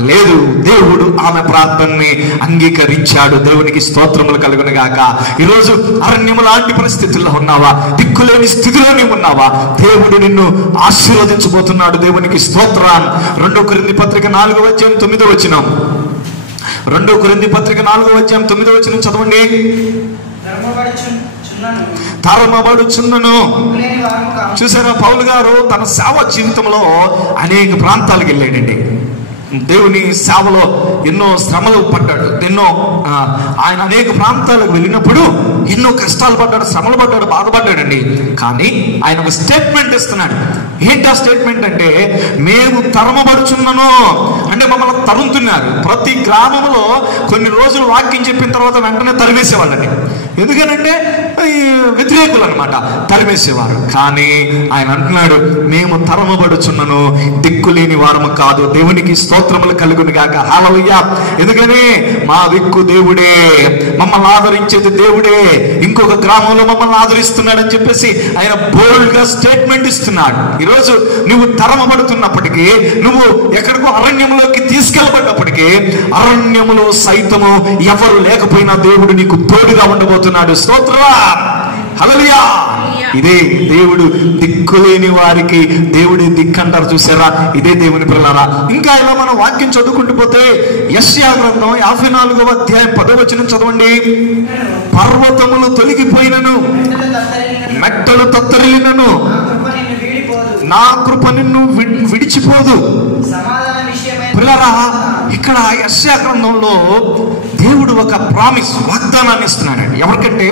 లేదు, దేవుడు ఆమె ప్రార్థనని అంగీకరించాడు. దేవునికి స్తోత్రములు కలుగును గాక. ఈరోజు అరణ్యము లాంటి పరిస్థితుల్లో ఉన్నావా? దిక్కులేని స్థితిలోనే ఉన్నావా? దేవుడు నిన్ను ఆశీర్వదించబోతున్నాడు. దేవునికి స్తోత్రం. 2 కొరింథీ పత్రిక 4వ అధ్యాయం 9వ వచనం. 2 కొరింథీ పత్రిక 4వ అధ్యాయం 9వ వచనం చదవండి. తరమబడుచున్నను. చూసారా, పౌలు గారు తన సేవ జీవితంలో అనేక ప్రాంతాలకు వెళ్ళాడండి. దేవుని సేవలో ఎన్నో శ్రమలు పడ్డాడు. ఆయన అనేక ప్రాంతాలకు వెళ్ళినప్పుడు ఎన్నో కష్టాలు పడ్డాడు, శ్రమలు పడ్డాడు, బాధపడ్డాడండి. కానీ ఆయన ఒక స్టేట్మెంట్ ఇస్తున్నాడు. ఏంటి ఆ స్టేట్మెంట్ అంటే, మేము తరమబడుచున్నాను అంటే మమ్మల్ని తరుముతున్నారు. ప్రతి గ్రామంలో కొన్ని రోజులు వాక్యం చెప్పిన తర్వాత వెంటనే తరిమేసేవాళ్ళని. ఎందుకనంటే వ్యతిరేకులు అనమాట, తరిమేసేవారు. కానీ ఆయన అంటున్నాడు, మేము తరమబడుచున్నాను, దిక్కులేని వారము కాదు. దేవునికి స్తోత్రములు కలుగును గాక. హల్లెలూయా. ఎందుకని మా దిక్కు దేవుడే, మమ్మల్ని ఆదరించేది దేవుడే. ఇంకొక గ్రామంలో మమ్మల్ని ఆదరిస్తున్నాడని చెప్పేసి ఆయన బోల్డ్ గా స్టేట్మెంట్ ఇస్తున్నాడు. ఈరోజు నువ్వు తరమబడుతున్నప్పటికీ, నువ్వు ఎక్కడికో అరణ్యంలోకి తీసుకెళ్ళబడ్డప్పటికీ, అరణ్యములో సైతము ఎవరు లేకపోయినా దేవుడు నీకు తోడుగా ఉండబోతున్నాడు. స్తోత్రం. హల్లెలూయా. ఇదే దేవుడు దిక్కులేని వారికి దేవుడి దిక్కు అంటారు. చూసారా, ఇదే దేవుని పిల్లలారా. ఇంకా ఇలా మనం వాక్యం చదువుకుంటూ పోతే యెషయా గ్రంథం 54వ అధ్యాయం 10వ వచనం చదవండి. పర్వతములు తొలగిపోయినను, మెట్టలు తత్తరిల్లినను, నా కృప నిన్ను విడిచిపోదు. పిల్లరా, ఇక్కడ యెషయా గ్రంథంలో దేవుడు ఒక ప్రామిస్, వాగ్దానాన్ని ఇస్తున్నాడు. ఎవరికంటే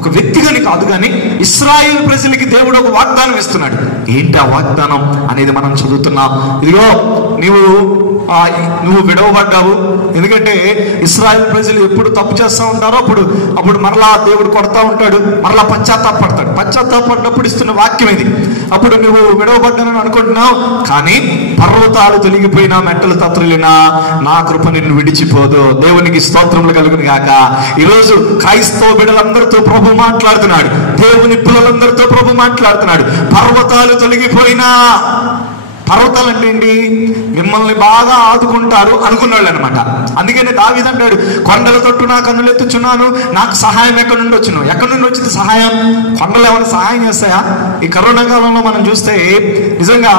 ఒక వ్యక్తిగాని కాదు, కానీ ఇశ్రాయేలు ప్రజలకి దేవుడు ఒక వాగ్దానం ఇస్తున్నాడు. ఏంటి ఆ వాగ్దానం అనేది మనం చదువుతున్నాం. ఇదిగో నువ్వు విడవబడ్డావు. ఎందుకంటే ఇశ్రాయేలు ప్రజలు ఎప్పుడు తప్పు చేస్తూ ఉంటారో అప్పుడు మరలా దేవుడు కొడతా ఉంటాడు, మరలా పశ్చాత్తాపడతాడు. పశ్చాత్తాపడినప్పుడు ఇస్తున్న వాక్యం ఇది. అప్పుడు నువ్వు విడవబడ్డానని అనుకుంటున్నావు, కానీ పర్వతాలు తొలగిపోయినా, మెట్టలు తత్తరిల్లినా, నా కృప నిన్ను విడిచిపోదు. దేవునికి స్తోత్రములు కలుగును గాక. ఈరోజు క్రైస్తవ బిడ్డలందరితో ప్రభు మాట్లాడుతున్నాడు. దేవుని పిల్లలందరితో ప్రభు మాట్లాడుతున్నాడు. పర్వతాలు తొలగిపోయినా, పర్వతాలు అంటే ఏంటి? మిమ్మల్ని బాగా ఆదుకుంటారు అనుకున్నాళ్ళు అనమాట. అందుకనే దావీదు అంటాడు, కొండల తట్టు నా కన్నులు ఎత్తుచున్నాను, నాకు సహాయం ఎక్కడి నుండి వచ్చును? ఎక్కడి నుండి వచ్చింది సహాయం? కొండలు ఏమైనా సహాయం చేస్తాయా? ఈ కరోనా కాలంలో మనం చూస్తే నిజంగా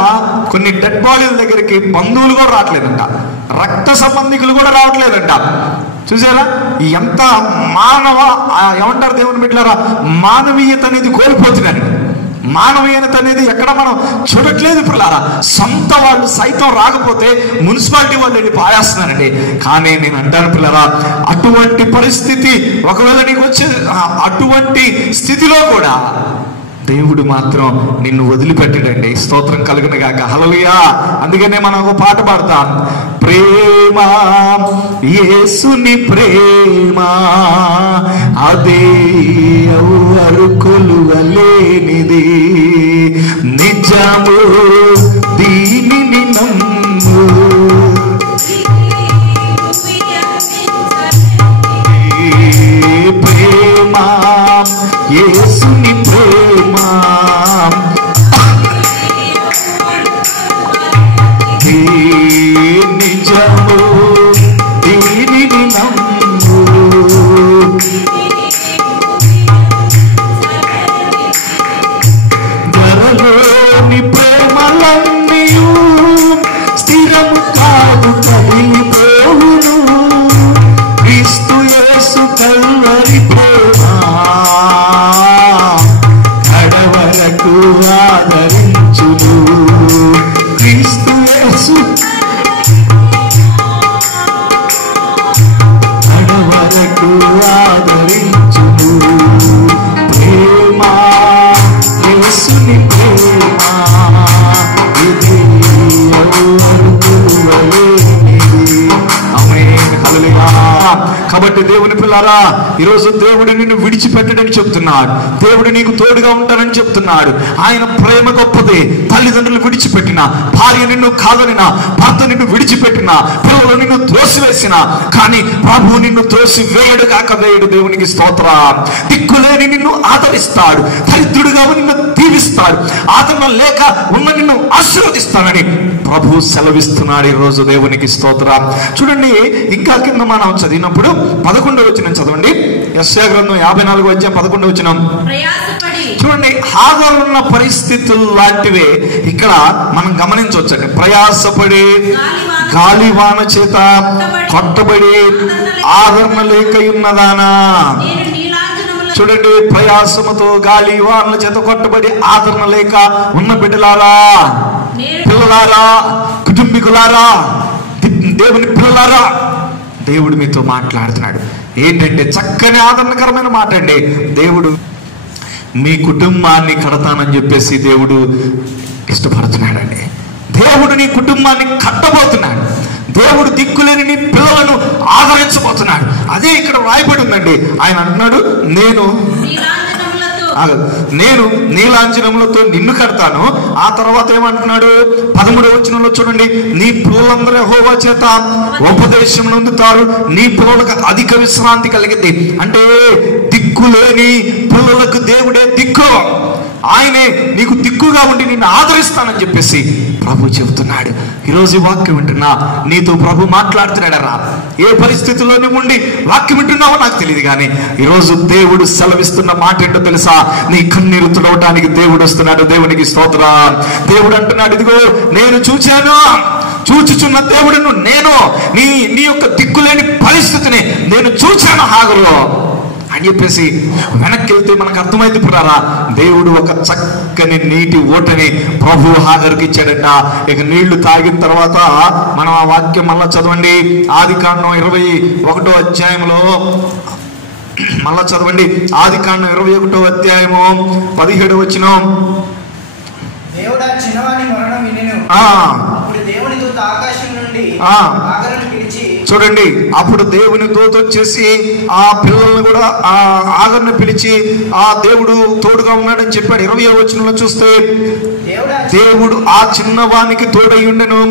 కొన్ని డెడ్ బాడీల దగ్గరికి బంధువులు కూడా రావట్లేదంట, రక్త సంబంధికులు కూడా రావట్లేదంట. చూసారా ఎంత ఏమంటారు దేవుని బిడ్డలారా, మానవీయత అనేది కోల్పోతున్నారు. మానవీయత అనేది ఎక్కడ మనం చూడట్లేదు. పిల్లారా, సొంత వాళ్ళు సైతం రాకపోతే మున్సిపాలిటీ వాళ్ళు వెళ్ళి పారేస్తున్నారండి. కానీ నేను అంటాను పిల్లరా, అటువంటి పరిస్థితి ఒకవేళ నీకు వచ్చే అటువంటి స్థితిలో కూడా దేవుడు మాత్రం నిన్ను వదిలిపెట్టడండి. స్తోత్రం కలుగును గాక. హల్లెలూయా. అందుకనే మనం ఒక పాట పాడతాం, ప్రేమ, యేసుని ప్రేమ అదే ఎవరు కొలువలేనిది, నిజము దీనిని నమ్ము. ప్రేమ, యేసుని ప్రేమ నిజము దీనిని నమ్ము. ధరలోని ప్రేమలన్నీయు స్థిరము కాదు, కదిలిపోవును. క్రీస్తు యేసు కల్వరి ప్రేమ కడవరకు ఆదరించును. క్రీస్తు యేసు కడవరకు ఆదరించును. ప్రేమ, యేసుని ప్రేమ ఇది ఎవరు కొలువలేనిది. ఆమేన్, హల్లెలూయా. కాబట్టి దేవుని పిల్లారా, ఈరోజు దేవుడు నిన్ను విడిచిపెట్టడని చెప్తున్నాడు. దేవుడు నీకు తోడుగా ఉంటానని చెప్తున్నాడు. ఆయన ప్రేమ గొప్పది. తల్లిదండ్రులు విడిచిపెట్టిన, భార్య నిన్ను కాదనినా, భర్త నిన్ను విడిచిపెట్టిన, పిల్లలు నిన్ను త్రోసివేసిన, కానీ ప్రభువు నిన్ను త్రోసి వేయడు కాక వేయడు. దేవునికి స్తోత్రం. దిక్కులేని నిన్ను ఆదరిస్తాడు, దరిద్రుడుగా నిన్ను దీవిస్తాడు, ఆదరణ లేక ఉన్న నిన్ను ఆశీర్వదిస్తానని ప్రభు సెలవిస్తున్నాడు ఈరోజు. దేవునికి స్తోత్రం. చూడండి, ఇంకా కింద మనం చదివినప్పుడు 11వ వచనం చదవండి. యెషయా గ్రంథం 54:11. చూడండి, హాగరు ఉన్న పరిస్థితులు లాంటివే ఇక్కడ మనం గమనించవచ్చండి. ప్రయాసపడి, గాలివాన చేత కొట్టబడి, ఆదరణ లేక ఉన్నదానా. చూడండి, ప్రయాసముతో గాలి వానల చేత కొట్టబడి ఆదరణ లేక ఉన్న బిడ్డలారా, పిల్లలారా, కుటుంబీకులారా, దేవుని పిల్లలారా, దేవుడు మీతో మాట్లాడుతున్నాడు. ఏంటంటే చక్కని ఆదరణకరమైన మాట అండి. దేవుడు మీ కుటుంబాన్ని కడతానని చెప్పేసి దేవుడు ఇష్టపడుతున్నాడండి. దేవుడు నీ కుటుంబాన్ని కట్టబోతున్నాడు. దేవుడు దిక్కులేని నీ పిల్లలను ఆదరించబోతున్నాడు. అదే ఇక్కడ రాయబడి ఉందండి. ఆయన అంటున్నాడు, నేను నీలాంజనములతో నిన్ను కడతాను. ఆ తర్వాత ఏమంటున్నాడు 13వ వచనంలో చూడండి, నీ పిల్లలందరూ యెహోవా చేత ఉపదేశం పొందుతారు, నీ పిల్లలకు అధిక విశ్రాంతి కలిగింది. అంటే దిక్కులేని పిల్లలకు దేవుడే దిక్కు. ఆయనే నీకు దిక్కుగా ఉండి నిన్ను ఆదరిస్తానని చెప్పేసి ప్రభు చెబుతున్నాడు. ఈరోజు ఈ వాక్యం వింటున్నా, నీతో ప్రభు మాట్లాడుతున్నాడరా. ఏ పరిస్థితుల్లో నువ్వు ఉండి వాక్యం వింటున్నావో నాకు తెలియదు, కానీ ఈరోజు దేవుడు సెలవిస్తున్న మాట ఏంటో తెలుసా? నీ కన్నీరు తుడవడానికి దేవుడు వస్తున్నాడు. దేవునికి స్తోత్రం. దేవుడు అంటున్నాడు, ఇదిగో నేను చూచాను, చూచుచున్న దేవుడును నేను, నీ యొక్క దిక్కులేని పరిస్థితిని నేను చూచాను హాగరులో అని చెప్పేసి వెనక్కి వెళ్తే మనకు అర్థమైంది పురారా. దేవుడు ఒక చక్కని నీటి ఓటని ప్రభు హాగరుకి ఇచ్చాడట. ఇక నీళ్లు తాగిన తర్వాత మనం ఆ వాక్యం మళ్ళా చదవండి. ఆదికాండం 21వ అధ్యాయంలో మళ్ళా చదవండి. ఆదికాండం 21వ అధ్యాయము 17వ వచనం. దేవుడు ఆ చిన్నవాని మరణం వినెను. అప్పుడు దేవుని దూత ఆకాశం నుండి హాగరును పిలిచి, చూడండి, అప్పుడు దేవుని దూత వచ్చేసి ఆ పిల్లల్ని కూడా ఆ హాగరును పిలిచి ఆ దేవుడు తోడుగా ఉన్నాడని చెప్పాడు. 20వ వచనంలో చూస్తే దేవుడు ఆ చిన్నవానికి తోడై ఉండెను.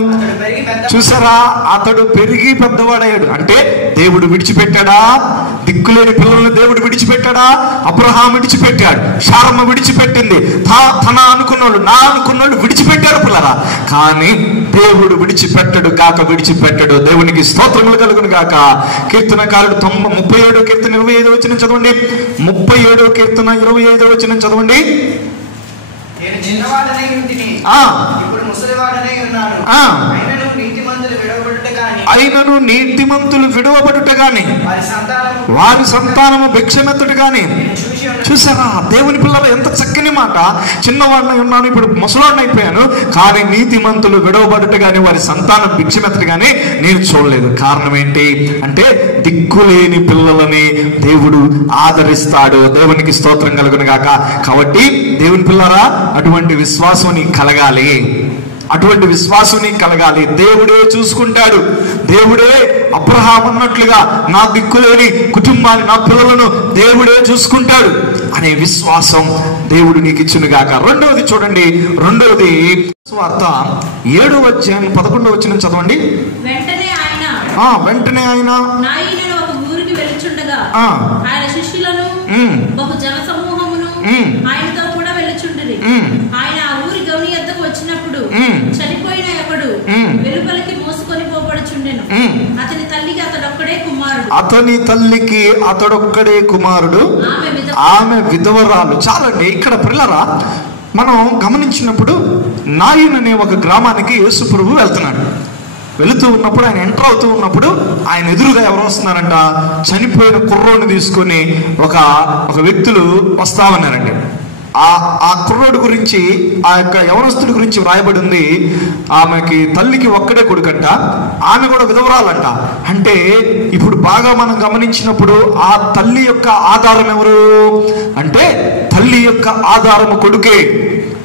చూసారా, అతడు పెరిగి పెద్దవాడయ్యాడు. అంటే దేవుడు విడిచిపెట్టాడా? దిక్కులేని పిల్లల్ని దేవుడు విడిచిపెట్టాడా? అబ్రహాం విడిచిపెట్టాడు, శారమ్మ విడిచిపెట్టింది, తన అనుకున్నోళ్ళు, నా అనుకున్నోళ్ళు విడిచిపెట్టారు పిల్లరా. కానీ దేవుడు విడిచిపెట్టడు కాక విడిచిపెట్టడు. దేవునికి స్తోత్రములు కలుగును గాక. కీర్తనకారుడు 37వ కీర్తన 25వ వచనం చదవండి. 37వ కీర్తన 25వ వచనం చదవండి. నేను చిన్నవాడనై ఉంటిని, ఇప్పుడు ముసలివాడనై ఉన్నాను. అయినను నీతిమంతులు విడవబడుట గాని వారి సంతానము భిక్షమెత్తుట గాని. చూసారా, దేవుని పిల్లలు ఎంత చక్కని మాట. చిన్నవాడిని ఉన్నాను, ఇప్పుడు ముసలాడిని అయిపోయాను, కానీ నీతిమంతులు విడవబడుట గాని వారి సంతానం భిక్షమెత్తుట గాని నేను చూడలేదు. కారణం ఏంటి అంటే దిక్కులేని పిల్లలని దేవుడు ఆదరిస్తాడు. దేవునికి స్తోత్రం కలుగును గాక. కాబట్టి దేవుని పిల్లరా, అటువంటి విశ్వాసం నీకు కలగాలి. అటువంటి విశ్వాసం నీకు కలగాలి. దేవుడే చూసుకుంటాడు, దేవుడే అబ్రహాం అన్నట్లుగా నా దిక్కులేని కుటుంబాన్ని, నా పిల్లలను దేవుడే చూసుకుంటాడు అనే విశ్వాసం దేవుడు నీకు ఇచ్చును గాక. రెండవది చూడండి, రెండవది వార్త 7వ అధ్యాయం 11వ వచనం చదవండి. వెంటనే ఆయన ఒక ఊరికి వెలుచుండగా ఆయన శిష్యులను బహు జన సమూహమును ఆయనతో కూడా వెలుచుండిరి. ఆయన ఆ ఊరి గౌని యొద్దకు వచ్చినప్పుడు చనిపోయిన ఒకడు వెలుపలికి మోసుకొని పోబడుచుండెను. అతని తల్లికి అతడొక్కడే కుమారుడు, ఆమె విధవరాలు. చాలండి. ఇక్కడ పిల్లరా మనం గమనించినప్పుడు నాయిన్ అనే ఒక గ్రామానికి యేసు ప్రభు వెళ్తున్నాడు. వెళుతూ ఉన్నప్పుడు, ఆయన ఎంటర్ అవుతూ ఉన్నప్పుడు ఆయన ఎదురుగా ఎవరు వస్తున్నారంట? చనిపోయిన కుర్రోడిని తీసుకొని ఒక వ్యక్తులు వస్తా ఉన్నారండి. ఆ కుర్రోడు గురించి, ఆ యొక్క యవనస్తుడి గురించి వ్రాయబడి ఉంది. ఆమెకి తల్లికి ఒక్కడే కొడుకంట, ఆమె కూడా విధవరాలంట. అంటే ఇప్పుడు బాగా మనం గమనించినప్పుడు ఆ తల్లి యొక్క ఆధారం ఎవరు అంటే, తల్లి యొక్క ఆధారము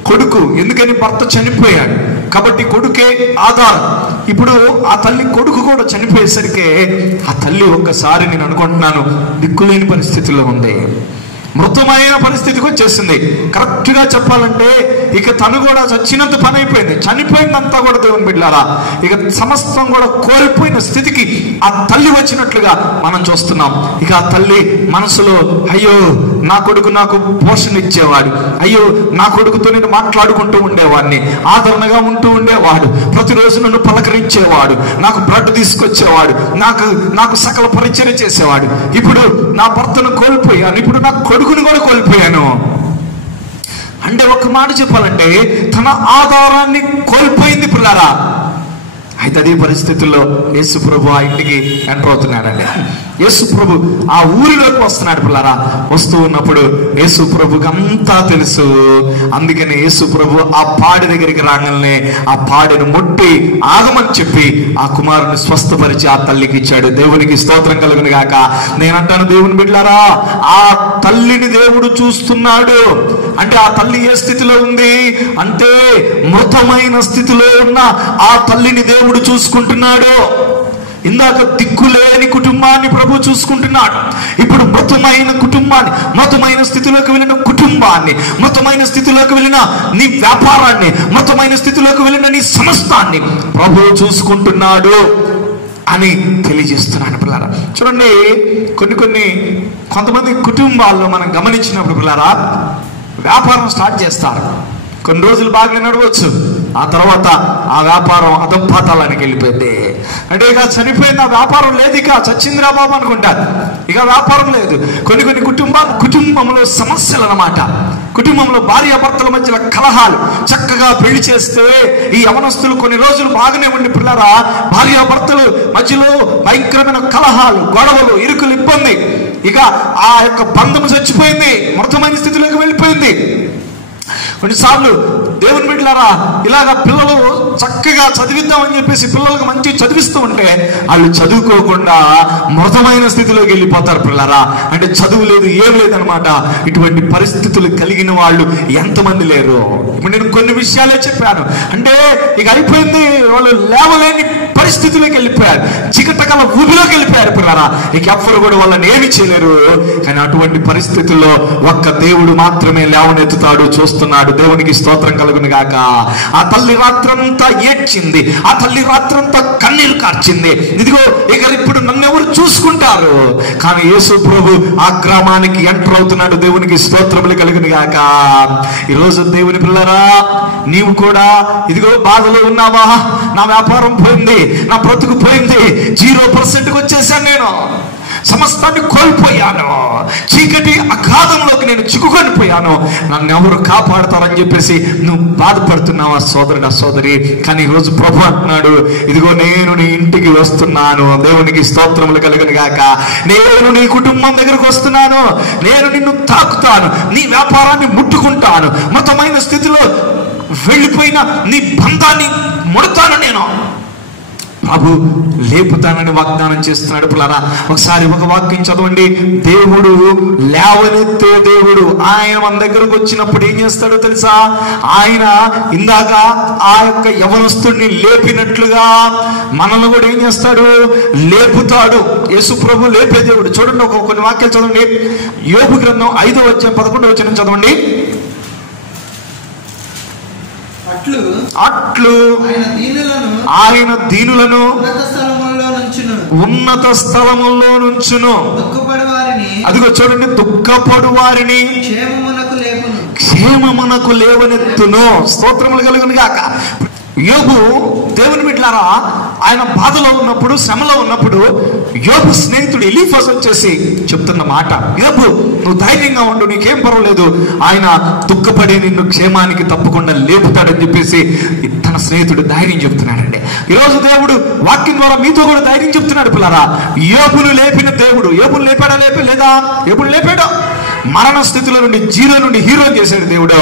కొడుకు. ఎందుకని? భర్త చనిపోయాడు కాబట్టి కొడుకే ఆధారం. ఇప్పుడు ఆ తల్లి కొడుకు కూడా చనిపోయేసరికి ఆ తల్లి ఒక్కసారి నేను అనుకుంటున్నాను దిక్కులేని పరిస్థితిలో ఉంది, మృతమైన పరిస్థితికి వచ్చేసింది. కరెక్ట్ గా చెప్పాలంటే ఇక తను కూడా చచ్చినంత పని అయిపోయింది, చనిపోయిందంతా కూడా దేవుని బిడ్డలారా ఇక సమస్తం కూడా కోల్పోయిన స్థితికి ఆ తల్లి వచ్చినట్లుగా మనం చూస్తున్నాం. ఇక ఆ తల్లి మనసులో, అయ్యో నా కొడుకు నాకు పోషణ ఇచ్చేవాడు, అయ్యో నా కొడుకుతో నేను మాట్లాడుకుంటూ ఉండేవాడిని, ఆదరణగా ఉంటూ ఉండేవాడు, ప్రతిరోజు నన్ను పలకరించేవాడు, నాకు బ్రెడ్ తీసుకొచ్చేవాడు, నాకు సకల పరిచయం చేసేవాడు. ఇప్పుడు నా భర్తను కోల్పోయాను, ఇప్పుడు నా కొడుకుని కూడా కోల్పోయాను. అంటే ఒక మాట చెప్పాలంటే తన ఆధారాన్ని కోల్పోయింది పిల్లారా. అయితే అదే పరిస్థితుల్లో యేసు ప్రభు ఆ ఇంటికి ఎంటర్ అవుతున్నాడండి. యేసు ప్రభు ఆ ఊరిలోకి వస్తున్నాడు పిల్లారా. వస్తూ ఉన్నప్పుడు యేసు ప్రభుకి అంతా తెలుసు. అందుకని యేసు ప్రభు ఆ పాడి దగ్గరికి రాగానే ఆ పాడిని ముట్టి ఆగమని చెప్పి ఆ కుమారుని స్వస్థపరిచి ఆ తల్లికి ఇచ్చాడు. దేవునికి స్తోత్రం కలుగును గాక. నేనంటాను దేవుని బిడ్డలారా, ఆ తల్లిని దేవుడు చూస్తున్నాడు. అంటే ఆ తల్లి ఏ స్థితిలో ఉంది అంటే, మృతమైన స్థితిలో ఉన్న ఆ తల్లిని దేవుడు చూసుకుంటున్నాడు. ఇందాక దిక్కులేని కుటుంబాన్ని ప్రభు చూసుకుంటున్నాడు. ఇప్పుడు మృతమైన కుటుంబాన్ని, మృతమైన స్థితిలోకి వెళ్ళిన కుటుంబాన్ని, మృతమైన స్థితిలోకి వెళ్ళిన నీ వ్యాపారాన్ని, మృతమైన స్థితిలోకి వెళ్ళిన నీ సమస్తాన్ని ప్రభు చూసుకుంటున్నాడు అని తెలియజేస్తున్నాను పిల్లారా. చూడండి, కొంతమంది కుటుంబాల్లో మనం గమనించినప్పుడు పిల్లారా, వ్యాపారం స్టార్ట్ చేస్తారు, కొన్ని రోజులు బాగానే నడవచ్చు, ఆ తర్వాత ఆ వ్యాపారం అధపాతాళానికి వెళ్ళిపోయింది. అంటే ఇక చనిపోయింది, ఆ వ్యాపారం లేదు, ఇక చచ్చిందిరా బాబు అనుకుంటారు, ఇక వ్యాపారం లేదు. కొన్ని కుటుంబంలో సమస్యలు అన్నమాట. కుటుంబంలో భార్యాభర్తల మధ్యలో కలహాలు. చక్కగా పెళ్లి చేస్తే ఈ యవనస్తులు కొన్ని రోజులు బాగానే ఉండి పిల్లరా, భార్యాభర్తలు మధ్యలో భయంకరమైన కలహాలు, గొడవలు, ఇరుకులు, ఇబ్బంది. ఇక ఆ యొక్క బంధము చచ్చిపోయింది, మృతమైన స్థితిలోకి వెళ్ళిపోయింది. కొన్నిసార్లు దేవుని బిడ్డలారా ఇలాగ పిల్లలు చక్కగా చదివిద్దామని చెప్పేసి పిల్లలకు మంచి చదివిస్తూ ఉంటే వాళ్ళు చదువుకోకుండా మృతమైన స్థితిలోకి వెళ్ళిపోతారు పిల్లరా. అంటే చదువు లేదు, ఏం లేదనమాట. ఇటువంటి పరిస్థితులు కలిగిన వాళ్ళు ఎంతమంది లేరు. ఇప్పుడు నేను కొన్ని విషయాలే చెప్పాను. అంటే ఇక అయిపోయింది, వాళ్ళు లేవలేని పరిస్థితుల్లోకి వెళ్ళిపోయారు, చికటకల ఊబిలోకి వెళ్ళిపోయారు పిల్లరా. ఇక ఎవ్వరు కూడా వాళ్ళని ఏమి చేయలేరు. కానీ అటువంటి పరిస్థితుల్లో ఒక్క దేవుడు మాత్రమే లేవనెత్తుతాడు, చూస్తున్నాడు. దేవునికి స్తోత్రం కలుగును గాక. ఆ తల్లి రాత్రంతా ఏడ్చింది, ఆ తల్లి రాత్రంతా కన్నీరు కార్చింది. ఇదిగో ఇక ఇప్పుడు నన్ను ఎవరు చూసుకుంటారు. కానీ యేసు ప్రభు ఆ గ్రామానికి ఎంటర్ అవుతున్నాడు. దేవునికి స్తోత్రములు కలుగును గాక. ఈరోజు దేవుని పిల్లరా, నీవు కూడా ఇదిగో బాధలో ఉన్నావా? నా వ్యాపారం పోయింది, నా బ్రతుకు పోయింది, 0%కి వచ్చేసాను, నేను సమస్తాన్ని కోల్పోయాను, చీకటి అగాధంలోకి నేను చిక్కుకొని పోయాను, నన్ను ఎవరు కాపాడతారని చెప్పేసి నువ్వు బాధపడుతున్నావా సోదరుడా, సోదరి? కానీ ఈరోజు ప్రభు అంటున్నాడు, ఇదిగో నేను నీ ఇంటికి వస్తున్నాను. దేవునికి స్తోత్రములు కలుగును గాక. నేను నీ కుటుంబం దగ్గరకు వస్తున్నాను, నేను నిన్ను తాకుతాను, నీ వ్యాపారాన్ని ముట్టుకుంటాను, మతమైన స్థితిలో వెళ్ళిపోయిన నీ బంధాన్ని ముడతాను నేను. ప్రభు లేపుతానని వాగ్దానం చేస్తున్నాడు. పిల్లరా ఒకసారి ఒక వాక్యం చదవండి. దేవుడు లేవనెత్తే దేవుడు. ఆయన మన దగ్గరకు వచ్చినప్పుడు ఏం చేస్తాడో తెలుసా? ఆయన ఇందాక ఆ యొక్క యవనస్తుడిని లేపినట్లుగా మనల్ని కూడా ఏం చేస్తాడు? లేపుతాడు. యేసు ప్రభు లేపే దేవుడు. చూడండి కొన్ని వాక్యాలు చదవండి. యోబు గ్రంథం 5వ అధ్యాయం 11వ వచనం చదవండి. అట్లు ఆయన దీనులను ఉన్నత స్థలములో నుంచును. అదిగో చూడండి, దుఃఖపడు వారిని క్షేమమునకు లేవనెత్తును. స్తోత్రములు కలుగును గాక. యోబు దేవుని బిడ్డలారా, ఆయన బాధలో ఉన్నప్పుడు, శ్రమలో ఉన్నప్పుడు యోబు స్నేహితుడు ఎలీఫజ్ వచ్చేసి చెప్తున్న మాట, యోబు నువ్వు ధైర్యంగా ఉండు, నీకేం పర్వాలేదు, ఆయన దుఃఖపడి నిన్ను క్షేమానికి తప్పకుండా లేపుతాడని చెప్పేసి తన స్నేహితుడు ధైర్యం చెప్తున్నాడండి. ఈరోజు దేవుడు వాక్యం ద్వారా మీతో కూడా ధైర్యం చెప్తున్నాడు. పిల్లరా, యోబును లేపిన దేవుడు. యోబును లేపాడా? లేదా? యోబును లేపాడు. మరణ స్థితిలో నుండి జీరో నుండి హీరో చేశాడు దేవుడు.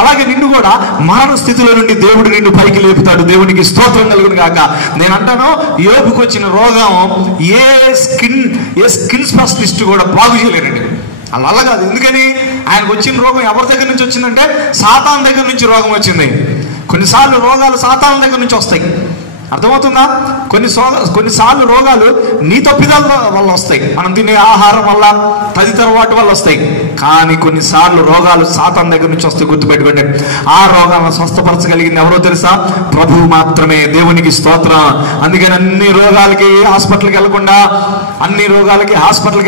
అలాగే నిన్ను కూడా మరణ స్థితిలో నుండి దేవుడు నిన్ను పైకి లేపుతాడు. దేవునికి స్తోత్రం కలుగును గాక. నేను అంటాను, యోబుకు వచ్చిన రోగం ఏ స్కిన్ స్పెషలిస్ట్ కూడా బాగు చేయలేరండి. అలా కాదు. ఎందుకని? ఆయనకు వచ్చిన రోగం ఎవరి దగ్గర నుంచి వచ్చిందంటే సాతాను దగ్గర నుంచి రోగం వచ్చింది. కొన్నిసార్లు రోగాలు సాతాను దగ్గర నుంచి వస్తాయి. అర్థమవుతుందా? కొన్నిసార్లు రోగాలు నీ తప్పిదాల వల్ల వస్తాయి, మనం తినే ఆహారం వల్ల, తదితర వాటి వల్ల వస్తాయి. కానీ కొన్నిసార్లు రోగాలు సాతాను దగ్గర నుంచి వస్తాయి. గుర్తుపెట్టుకోండి. ఆ రోగాలను స్వస్థపరచగలిగింది ఎవరో తెలుసా? ప్రభువు మాత్రమే. దేవునికి స్తోత్రం. అందుకని అన్ని రోగాలకి హాస్పిటల్కి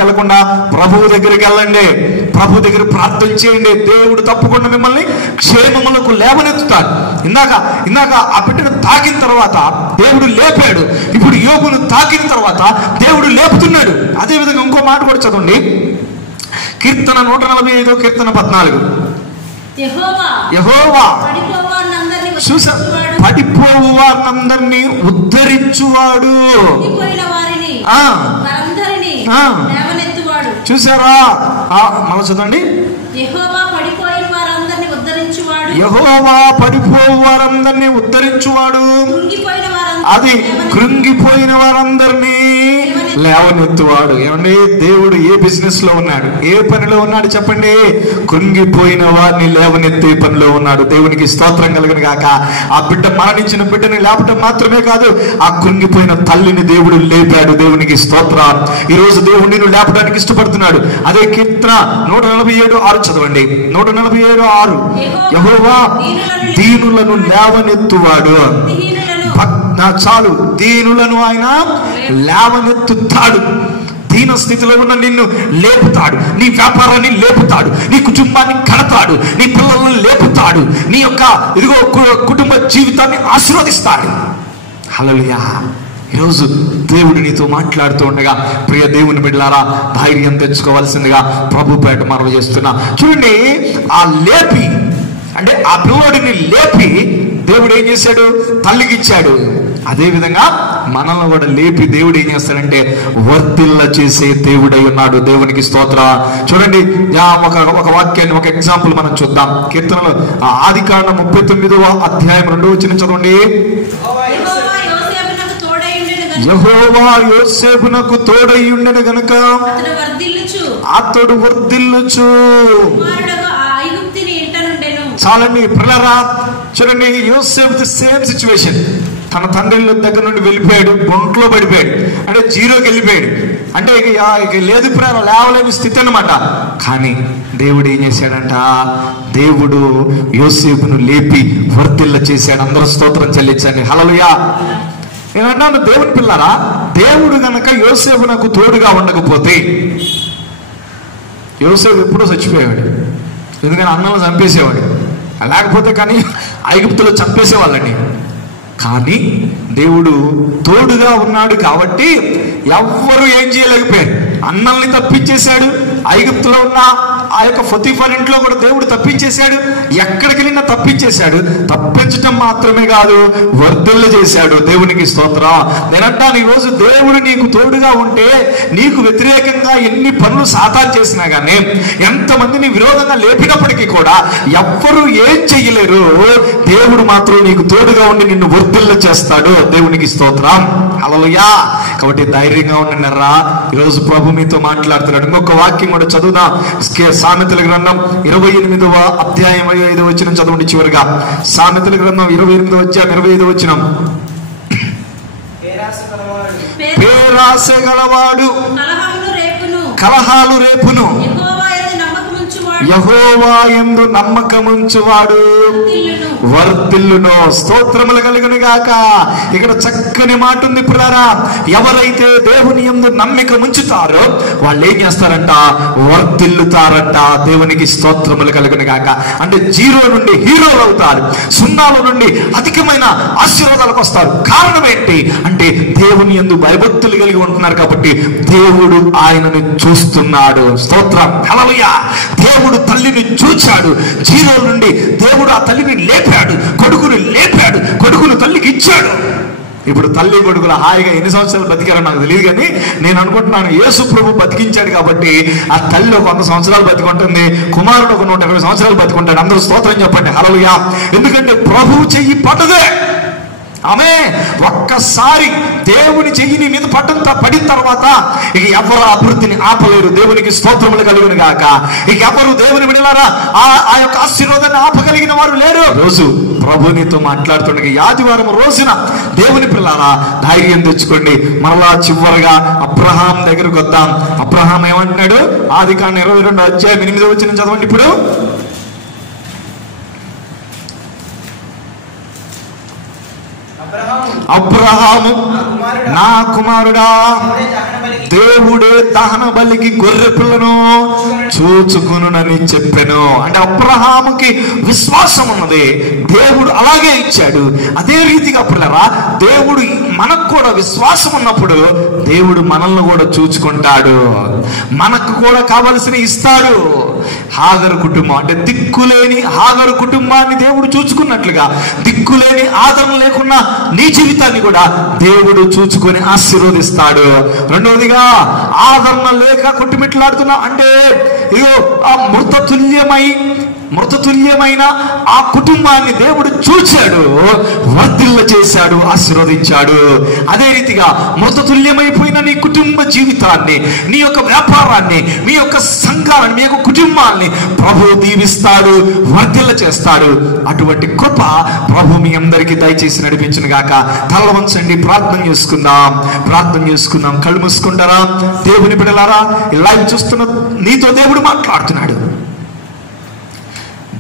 వెళ్లకుండా ప్రభువు దగ్గరికి వెళ్ళండి. ప్రభు దగ్గర ప్రార్థన చేయండి. దేవుడు తప్పకుండా మిమ్మల్ని క్షేమములకు లేవనెత్తుతాడు. ఇందాక ఆ బిడ్డను తాకిన తర్వాత దేవుడు లేపాడు. ఇప్పుడు యోబును తాకిన తర్వాత దేవుడు లేపుతున్నాడు. అదే విధంగా ఇంకో మాట కూడా చదవండి. కీర్తన 145 కీర్తన 14. యెహోవా చూసా, పడిపోవు వారినందరినీ ఉద్ధరించువాడు. చూసారా? మళ్ళీ చదవండి. యెహోవా పడిపోవు వారందరినీ ఉద్ధరించువాడు. అది కృంగిపోయిన వారందరినీ లేవనెత్తువాడు. ఏమండి, దేవుడు ఏ బిజినెస్ లో ఉన్నాడు? ఏ పనిలో ఉన్నాడు చెప్పండి? కృంగిపోయిన వారిని లేవనెత్తే పనిలో ఉన్నాడు. దేవునికి స్తోత్రం కలుగును గాక. ఆ బిడ్డ మరణించిన బిడ్డని లేపటం మాత్రమే కాదు, ఆ కృంగిపోయిన తల్లిని దేవుడు లేపాడు. దేవునికి స్తోత్రం. ఈ రోజు దేవుడు నిన్ను లేపడానికి ఇష్టపడుతున్నాడు. అదే కీర్తన 147:6 చదవండి. 147:6. యెహోవా దీనులను లేవనెత్తువాడు. చాలు, దీనులను ఆయన లేవనెత్తుతాడు. దీన స్థితిలో ఉన్న నిన్ను లేపుతాడు. నీ వ్యాపారాన్ని లేపుతాడు. నీ కుటుంబాన్ని కడతాడు. నీ పిల్లలను లేపుతాడు. నీ యొక్క కుటుంబ జీవితాన్ని ఆశీర్వదిస్తాడు. హల్లెలూయా. ఈరోజు దేవుడు నీతో మాట్లాడుతూ ఉండగా, ప్రియ దేవుని బిడ్డలారా, ధైర్యం తెచ్చుకోవాల్సిందిగా ప్రభు పేట మనవి చేస్తున్నా. చూడండి, ఆ లేపి అంటే ఆ పిల్లోడిని లేపి దేవుడు ఏం చేశాడు? తల్లికి ఇచ్చాడు. అదే విధంగా మనల్ని కూడా లేపి దేవుడు ఏం చేస్తాడంటే వర్ధిల్ల చేసే దేవుడై ఉన్నాడు. దేవునికి స్తోత్రం. చూడండి, ఒక వాక్యాన్ని, ఒక ఎగ్జాంపుల్ మనం చూద్దాం. కీర్తనలో ఆదికాండం 39వ అధ్యాయం 2వ వచనం చదవండి. యెహోవా యోసేపునకు తోడైయుండెను గనుక అతడు వర్ధిల్లుచు. చాలండి పిల్లరా. చూడండి, యోసేపు సేమ్ సిచ్యువేషన్. తన తండ్రి దగ్గర నుండి వెళ్ళిపోయాడు, గుంట్లో పడిపోయాడు, అంటే జీరోకి వెళ్ళిపోయాడు. అంటే ఇక లేదు ప్రేమ, లేవలేని స్థితి అన్నమాట. కానీ దేవుడు ఏం చేశాడంట? దేవుడు యోసేపును లేపి వర్ధిల్ల చేశాడు. అందరూ స్తోత్రం చెల్లించండి. హల్లెలూయా. నేనంటాను, దేవుని పిల్లరా, దేవుడు గనక యోసేపునకు తోడుగా ఉండకపోతే యోసేపు ఎప్పుడో చచ్చిపోయాడు. ఎందుకని అన్నలు చంపేసేవాడు. లేకపోతే కానీ ఐగుప్తులో చంపేసేవాళ్ళండి. కానీ దేవుడు తోడుగా ఉన్నాడు కాబట్టి ఎవ్వరూ ఏం చేయలేకపోయారు. అన్నల్ని తప్పించేశాడు. ఐగుప్తులో ఉన్న ఆ యొక్క పొతీఫర్ ఇంట్లో కూడా దేవుడు తప్పించేశాడు. ఎక్కడికి వెళ్ళినా తప్పించేశాడు. తప్పించటం మాత్రమే కాదు, వర్ధిల్ల చేశాడు. దేవునికి స్తోత్రం. నేనంటాను, ఈరోజు దేవుడు నీకు తోడుగా ఉంటే నీకు వ్యతిరేకంగా ఎన్ని పనులు సాతాను చేసినా కానీ, ఎంతమందిని విరోధంగా లేపినప్పటికీ కూడా ఎవ్వరూ ఏం చెయ్యలేరు. దేవుడు మాత్రం నీకు తోడుగా ఉండి నిన్ను వర్ధిల్ల చేస్తాడు. దేవునికి స్తోత్రం. హల్లెలూయా. కాబట్టి ధైర్యంగా ఉండినరా. ఈరోజు ప్రభు మీతో మాట్లాడుతున్నాడు. ఇంకొక వాక్యం కూడా చదువుదాం. సామెతల గ్రంథం 28వ అధ్యాయం 25వ వచనం చదవండి చివరిగా. సామెతల గ్రంథం 28వ అధ్యాయం 25వ వచనం. పేరాశ గలవాడు కలహాలు రేపును, యెహోవా యందు నమ్మకముంచువాడు వర్ధిల్లును. స్తోత్రములు కలుగును గాక. ఇక్కడ చక్కని మాట ఉంది పిల్లరా. ఎవరైతే దేవుని యందు నమ్మకం ఉంచుతారో వాళ్ళు ఏం చేస్తారంట? వర్ధిల్లుతారంట. దేవునికి స్తోత్రములు కలుగును గాక. అంటే జీరో నుండి హీరోలు అవుతారు, సున్నాల నుండి అధికమైన ఆశీర్వాదాలకు వస్తారు. కారణం ఏంటి అంటే దేవుని యందు భయభక్తులు కలిగి ఉంటున్నారు కాబట్టి దేవుడు ఆయనను చూస్తున్నాడు. స్తోత్రం. హల్లెలూయా. దేవుడు తల్లిని చూచాడు. జీరో నుండి దేవుడు ఆ తల్లిని లేపాడు, కొడుకుని లేపాడు, కొడుకును తల్లికి ఇచ్చాడు. ఇప్పుడు తల్లి కొడుకులు హాయిగా ఎన్ని సంవత్సరాలు బతికారో నాకు తెలియదు, కానీ నేను అనుకుంటున్నాను యేసు ప్రభు బతికించాడు కాబట్టి ఆ తల్లి ఒక 100 సంవత్సరాలు బతికుంటుంది, కుమారుడు ఒక 120 సంవత్సరాలు బతికుంటాడు. అందరూ స్తోత్రం చెప్పండి. హల్లెలూయా. ఎందుకంటే ప్రభువు చెయ్యి పట్టదే. ఆమె ఒక్కసారి దేవుని చెయ్యి నీ మీద పడిన తర్వాత ఇక ఎవరు అభివృద్ధిని ఆపలేరు. దేవునికి స్తోత్రములు కలుగును గాక. ఇక ఎవరు దేవుని విడలారా ఆ యొక్క ఆశీర్వాదాన్ని ఆపగలిగిన వారు లేరు. రోజు ప్రభు నీతో మాట్లాడుతుండగా ఆదివారం రోజున దేవుని పిల్లారా ధైర్యం తెచ్చుకోండి. మరలా చివరగా అబ్రహాం దగ్గరకు వద్దాం. అబ్రహాం ఏమంటున్నాడు? ఆదికాండం 22వ అధ్యాయం 8వ వచనం చదవండి. ఇప్పుడు అబ్రహాము, నా కుమారుడా, దేవుడే దహన బలికి గొర్రె పిల్లను చూచుకునునని చెప్పాను. అంటే అబ్రహాముకి విశ్వాసం ఉన్నది, దేవుడు అలాగే ఇచ్చాడు. అదే రీతిగా పిల్లరా దేవుడు మనకు కూడా విశ్వాసం ఉన్నప్పుడు దేవుడు మనల్ని కూడా చూచుకుంటాడు, మనకు కూడా కావలసిన ఇస్తాడు. హాగరు కుటుంబం అంటే దిక్కులేని హాగరు కుటుంబాన్ని దేవుడు చూచుకున్నట్లుగా దిక్కులేని ఆదరణ లేకున్నా నీ జీవితాన్ని కూడా దేవుడు చూచుకొని ఆశీర్వదిస్తాడు. రెండవదిగా ఆదరణ లేక కొట్టుమిట్లాడుతున్నా అంటే ఇదో ఆ మృతతుల్యమైన ఆ కుటుంబాన్ని దేవుడు చూచాడు, వర్ధిల్ల చేశాడు, ఆశీర్వదించాడు. అదే రీతిగా మృతతుల్యమైపోయిన నీ కుటుంబ జీవితాన్ని, నీ యొక్క వ్యాపారాన్ని, మీ యొక్క సంఘాన్ని, మీ యొక్క కుటుంబాన్ని ప్రభు దీవిస్తాడు, వర్ధిల్ల చేస్తాడు. అటువంటి కృప ప్రభు మీ అందరికీ దయచేసి నడిపించును గాక. తల వంచండి, ప్రార్థన చేసుకుందాం. కళ్ళు మూసుకుంటారా? దేవుని బిడ్డలారా, ఈ లైవ్ చూస్తున్న నీతో దేవుడు మాట్లాడుతున్నాడు.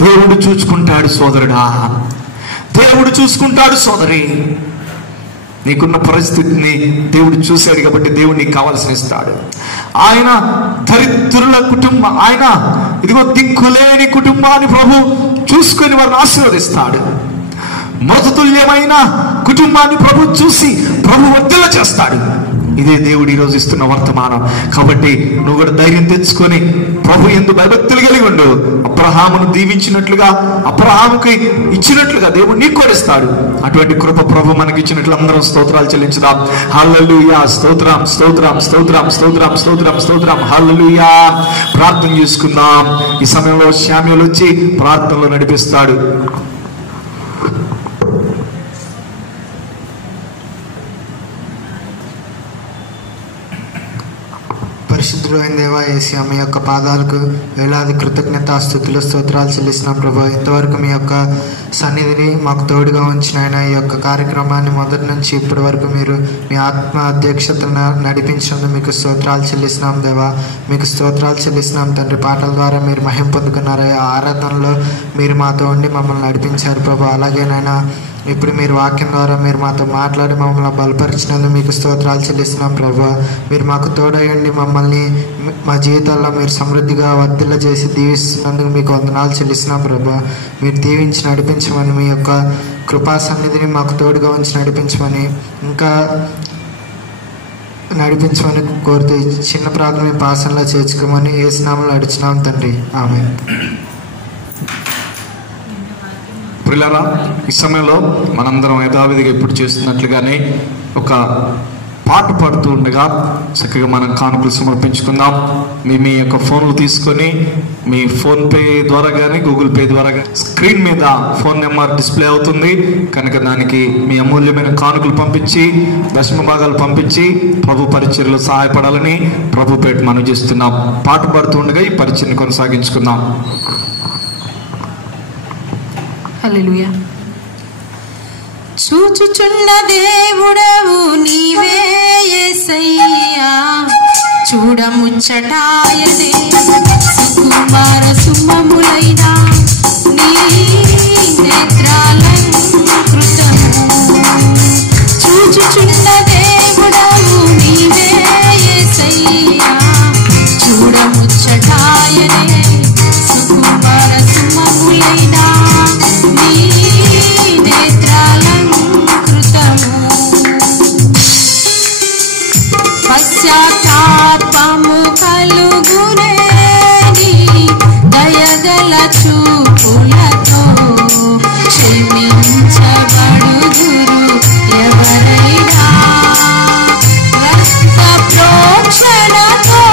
దేవుడు చూసుకుంటాడు సోదరుడా, దేవుడు చూసుకుంటాడు సోదరి. నీకున్న పరిస్థితిని దేవుడు చూశాడు కాబట్టి దేవుడు నీకు కావాల్సిన ఇస్తాడు. ఆయన దరిద్రుల కుటుంబం, ఆయన ఇదిగో దిక్కులేని కుటుంబాన్ని ప్రభు చూసుకొని వారిని ఆశీర్వదిస్తాడు. మృతతుల్యమైన కుటుంబాన్ని ప్రభు చూసి ప్రభు వర్ధిల్ల చేస్తాడు. ఇదే దేవుడు ఈరోజు ఇస్తున్న వర్తమానం. కాబట్టి నువ్వు కూడా ధైర్యం తెచ్చుకొని ప్రభు యందు భయభక్తులు కలిగి ఉండు. అబ్రహామును దీవించినట్లుగా, అబ్రహాముకి ఇచ్చినట్లుగా దేవుడు నీకు కూడా ఇస్తాడు. అటువంటి కృప ప్రభు మనకి ఇచ్చినట్లు అందరం స్తోత్రాలు చెల్లించుదాం. హల్లెలూయా. స్తోత్రం, స్తోత్రం, స్తోత్రం, స్తోత్రం, స్తోత్రం, స్తోత్రం. హల్లెలూయా. ప్రార్థన చేసుకుందాం. ఈ సమయంలో శామ్యూల్ వచ్చి ప్రార్థనలో నడిపిస్తాడు. పరిశుద్ధుడు అయిన దేవా యేసయ్య, మీ యొక్క పాదాలకు వేలాది కృతజ్ఞత స్థుతులు స్తోత్రాలు చెల్లిస్తున్నాం ప్రభా. ఇంతవరకు మీ యొక్క సన్నిధిని మాకు తోడుగా ఉంచిన ఆయన ఈ యొక్క కార్యక్రమాన్ని మొదటి నుంచి ఇప్పటి వరకు మీరు మీ ఆత్మ అధ్యక్షతను నడిపించినందుకు మీకు స్తోత్రాలు చెల్లిస్తున్నాం దేవా. మీకు స్తోత్రాలు చెల్లిస్తున్నాం తండ్రి. పాటల ద్వారా మీరు మహిమ పొందుకున్నారు. ఆ ఆరాధనలో మీరు మాతో ఉండి మమ్మల్ని నడిపించారు ప్రభా. అలాగేనైనా ఇప్పుడు మీరు వాక్యం ద్వారా మీరు మాతో మాట్లాడి మమ్మల్ని బలపరిచినందుకు మీకు స్తోత్రాలు చెల్లిస్తున్నాం ప్రభా. మీరు మాకు తోడయండి, మమ్మల్ని మా జీవితాల్లో మీరు సమృద్ధిగా వర్ధిల్ల చేసి దీవిస్తున్నందుకు మీకు వందనాలు చెల్లిస్తున్నాం ప్రభా. మీరు దీవించి నడిపించమని, మీ యొక్క కృపా సన్నిధిని మాకు తోడుగా ఉంచి నడిపించమని, ఇంకా నడిపించమని కోరుతూ చిన్న ప్రార్థన పాసనలా చేర్చుకోమని యేసు నామములో అడుగుచున్నాం తండ్రి, ఆమేన్. ప్రియులారా, ఈ సమయంలో మనందరం యథావిధిగా ఇప్పుడు చేస్తున్నట్లుగానే ఒక పాట పాడుతూ ఉండగా చక్కగా మనం కానుకలు సమర్పించుకుందాం. మీ యొక్క ఫోన్లు తీసుకొని మీ ఫోన్పే ద్వారా కానీ గూగుల్ పే ద్వారా కానీ స్క్రీన్ మీద ఫోన్ నెంబర్ డిస్ప్లే అవుతుంది కనుక దానికి మీ అమూల్యమైన కానుకలు పంపించి దశమ భాగాలు పంపించి ప్రభు పరిచర్యలో సహాయపడాలని ప్రభు పేట మనం చేస్తున్నాం. పాట పాడుతూ ఉండగా ఈ పరిచర్ని కొనసాగించుకుందాం. హల్లెలూయా. చూచుచున్న దేవుడవు నీవే యేసయ్యా, చూడముచ్చటాయనే సుకుమార సుమములైనా నీ నేత్రాలంకృతము. చూచుచున్న దేవుడవు నీవే యేసయ్యా, చూడముచ్చటాయనే సుకుమార సుమములైనా నీ పశ్చాత్తాపము కలుగునే దయగల చూపులతో క్షమించబడుదురు ఎవరైనా. రక్త ప్రోక్షణతో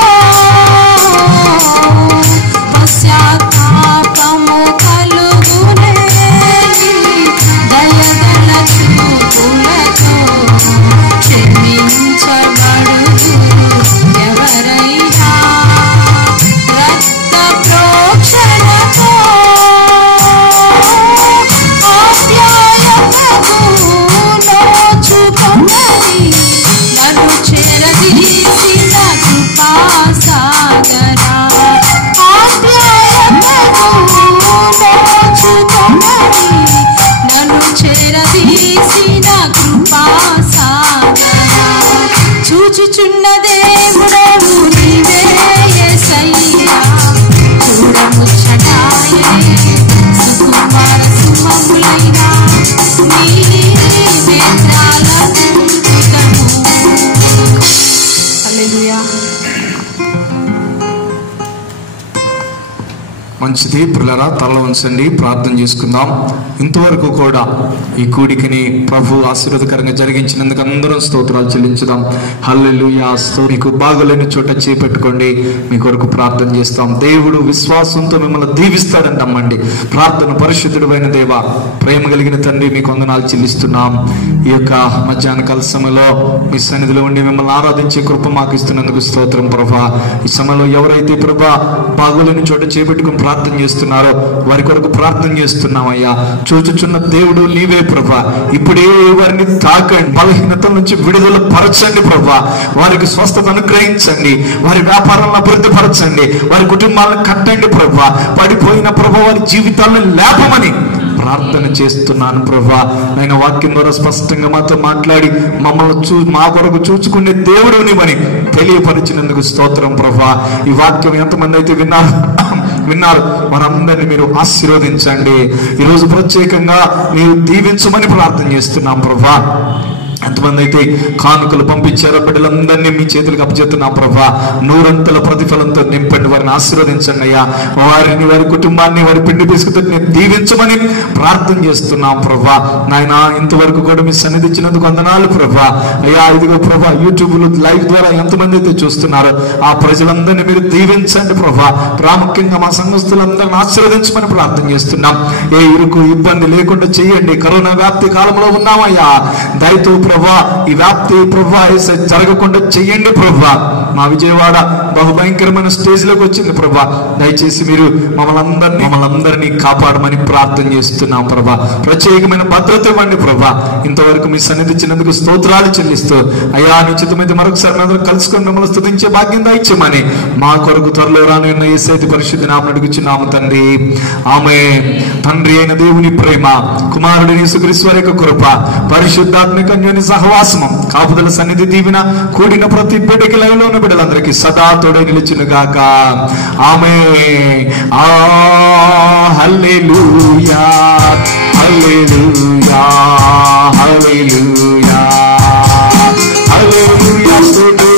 పశ్చాత్తాపము కలుగునే దయగల చూపులతో క్షమించబడుదురు ఎవరైనా. రక్త ప్రోక్షణతో ఆప్యాయతకు నోచుకొన్నది నన్ను చేరదీసిన కృపాసాగరా. ఆప్యాయతకు నోచుకొన్నది నన్ను చేరదీసిన కృపాసాగరా. చూచుచున్న దేవుడవు నీవే యేసయ్యా, చూడముచ్చటాయనే సుకుమార సుమములైనా నీ నేత్రాలంకృతము. హల్లెలూయా. మంచిది ప్రియులారా, తల ఉంచండి, ప్రార్థన చేసుకుందాం. ఇంతవరకు కూడా ఈ కూడికని ప్రభు ఆశీర్వాదకరంగా జరిగించినందుకు అందరం స్తోత్రాలు చెల్లించుదాం. హల్లెలూయా. మీకు బాగోలేని చోట చేపెట్టుకోండి, మీ కొరకు ప్రార్థన చేస్తాం. దేవుడు విశ్వాసంతో మిమ్మల్ని దీవిస్తాడంటమ్మండి. ప్రార్థన. పరిశుద్ధుడైన దేవ, ప్రేమ కలిగిన తండ్రి, మీకు వందనాలు చెల్లిస్తున్నాం. ఈ యొక్క మధ్యాహ్న కాల సమయంలో మీ సన్నిధిలో ఉండి మిమ్మల్ని ఆరాధించే కృప మాకు ఇస్తున్నందుకు స్తోత్రం ప్రభా. ఈ సమయంలో ఎవరైతే ప్రభా బాగోలేని చోట చేపెట్టుకుని ప్రార్థన చేస్తున్నారో వారి కొరకు ప్రార్థన చేస్తున్నామయ్యా. చూచుచున్న దేవుడు నీవే ప్రభా. ఇప్పుడే వారిని తాకండి, బలహీనత నుంచి విడుదల పరచండి ప్రభా. వారికి స్వస్థత అనుగ్రహించండి, వారి వ్యాపారాలను అభివృద్ధి పరచండి, వారి కుటుంబాలను కట్టండి ప్రభా. పడిపోయిన ప్రభా వారి జీవితాలను లేపమని ప్రార్థన చేస్తున్నాను ప్రభా. నేను వాక్యం ద్వారా స్పష్టంగా మాతో మాట్లాడి మమ్మల్ని మా కొరకు చూచుకునే దేవుడు నీవని తెలియపరిచినందుకు స్తోత్రం ప్రభా. ఈ వాక్యం ఎంతమంది అయితే విన్నారు వారందరినీ మీరు ఆశీర్వదించండి. ఈరోజు ప్రత్యేకంగా మీరు దీవించమని ప్రార్థన చేస్తున్నాం ప్రభా. ఎంతమంది అయితే కానుకలు పంపించారో బిడ్డలందరినీ మీ చేతులకు అప్పచెప్తున్నాం ప్రభా. నూరంతల ప్రతిఫలంతో నింపండి, వారిని ఆశీర్వదించండి అయ్యా. వారిని, వారి కుటుంబాన్ని, వారి పిండి పిసుకుతో దీవించమని ప్రార్థన చేస్తున్నాం ప్రభా. నాయన ఇంతవరకు కూడా మీ సన్నిధి ఇచ్చినందుకు వందనాలు ప్రభా. అయ్యా ఇదిగో ప్రభా, యూట్యూబ్ లైవ్ ద్వారా ఎంతమంది అయితే చూస్తున్నారో ఆ ప్రజలందరినీ మీరు దీవించండి ప్రభా. ప్రాముఖ్యంగా మా సంఘస్థులందరిని ఆశీర్వదించమని ప్రార్థన చేస్తున్నాం. ఏ ఇరుకు ఇబ్బంది లేకుండా చేయండి. కరోనా వ్యాప్తి కాలంలో ఉన్నామయ్యా. దయతో ప్రభా ఈ వ్యాప్తి ప్రభా జరగకుండా చెయ్యండి ప్రభా. మా విజయవాడ బహుభయంకరమైన స్టేజ్ లోకి వచ్చింది ప్రభా. దయచేసి మీరు మమ్మల్ని అందరినీ కాపాడమని ప్రార్థన చేస్తున్నాం ప్రభా. ప్రత్యేకమైన భద్రత ఇవ్వండి ప్రభా. ఇంతవరకు మీ సన్నిధి ఇచ్చినందుకు స్తోత్రాలు చెల్లిస్తూ అయ్యా నిశ్చితమైతే మరొకసారి అందరూ కలుసుకొని మిమ్మల్ని స్తుతించే భాగ్యం దయచేయమని మా కొరకు త్వరలో రానున్న యేసయ్య పరిశుద్ధ నామమున అడుగుచున్నాము తండ్రి, ఆమేన్. తండ్రి అయిన దేవుని ప్రేమ, కుమారుడు యేసుక్రీస్తు వారి యొక్క కృప, పరిశుద్ధాత్మిక అన్యోన్య సహవాసము, కాపుదల సన్నిధి దీవెన కూడిన ప్రతి బిడ్డకి లైవ్లో ఉన్న బిడ్డలందరికీ సదా తోడై నిలిచును గాక. ఆమేన్. హల్లెలూయా, హల్లెలూయా, హల్లెలూయా, హల్లెలూయా.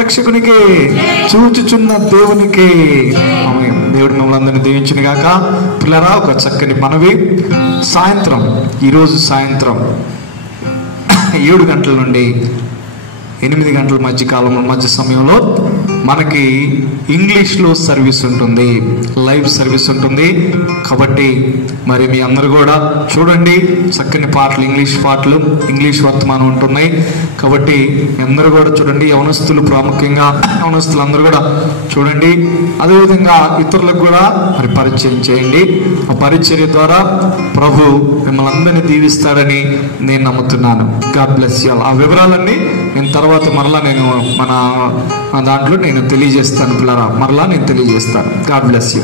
రక్షకునికి, చూచుచున్న దేవునికి. ఆమేన్. దేవుడు మిమ్మల్ని అందరినీ దీవించును గాక. పిల్లరా, ఒక చక్కని మనవి. సాయంత్రం, ఈరోజు సాయంత్రం 7 గంటల నుండి 8 గంటల మధ్య సమయంలో మనకి ఇంగ్లీష్లో సర్వీస్ ఉంటుంది, లైవ్ సర్వీస్ ఉంటుంది. కాబట్టి మరి మీ అందరూ కూడా చూడండి. చక్కని పాటలు, ఇంగ్లీష్ పాటలు, ఇంగ్లీష్ వర్తమానం ఉంటున్నాయి. కాబట్టి మీ అందరూ కూడా చూడండి. యవనస్తులు, ప్రాముఖ్యంగా యవనస్తులు అందరూ కూడా చూడండి. అదేవిధంగా ఇతరులకు కూడా మరి పరిచయం చేయండి. ఆ పరిచర్య ద్వారా ప్రభు మిమ్మల్ని అందరినీ దీవిస్తాడని నేను నమ్ముతున్నాను. God bless you all. ఆ వివరాలన్నీ నేను తర్వాత మరలా నేను మన దాంట్లో నేను తెలియజేస్తాను పిల్లరా, మరలా నేను తెలియజేస్తాను. God bless you.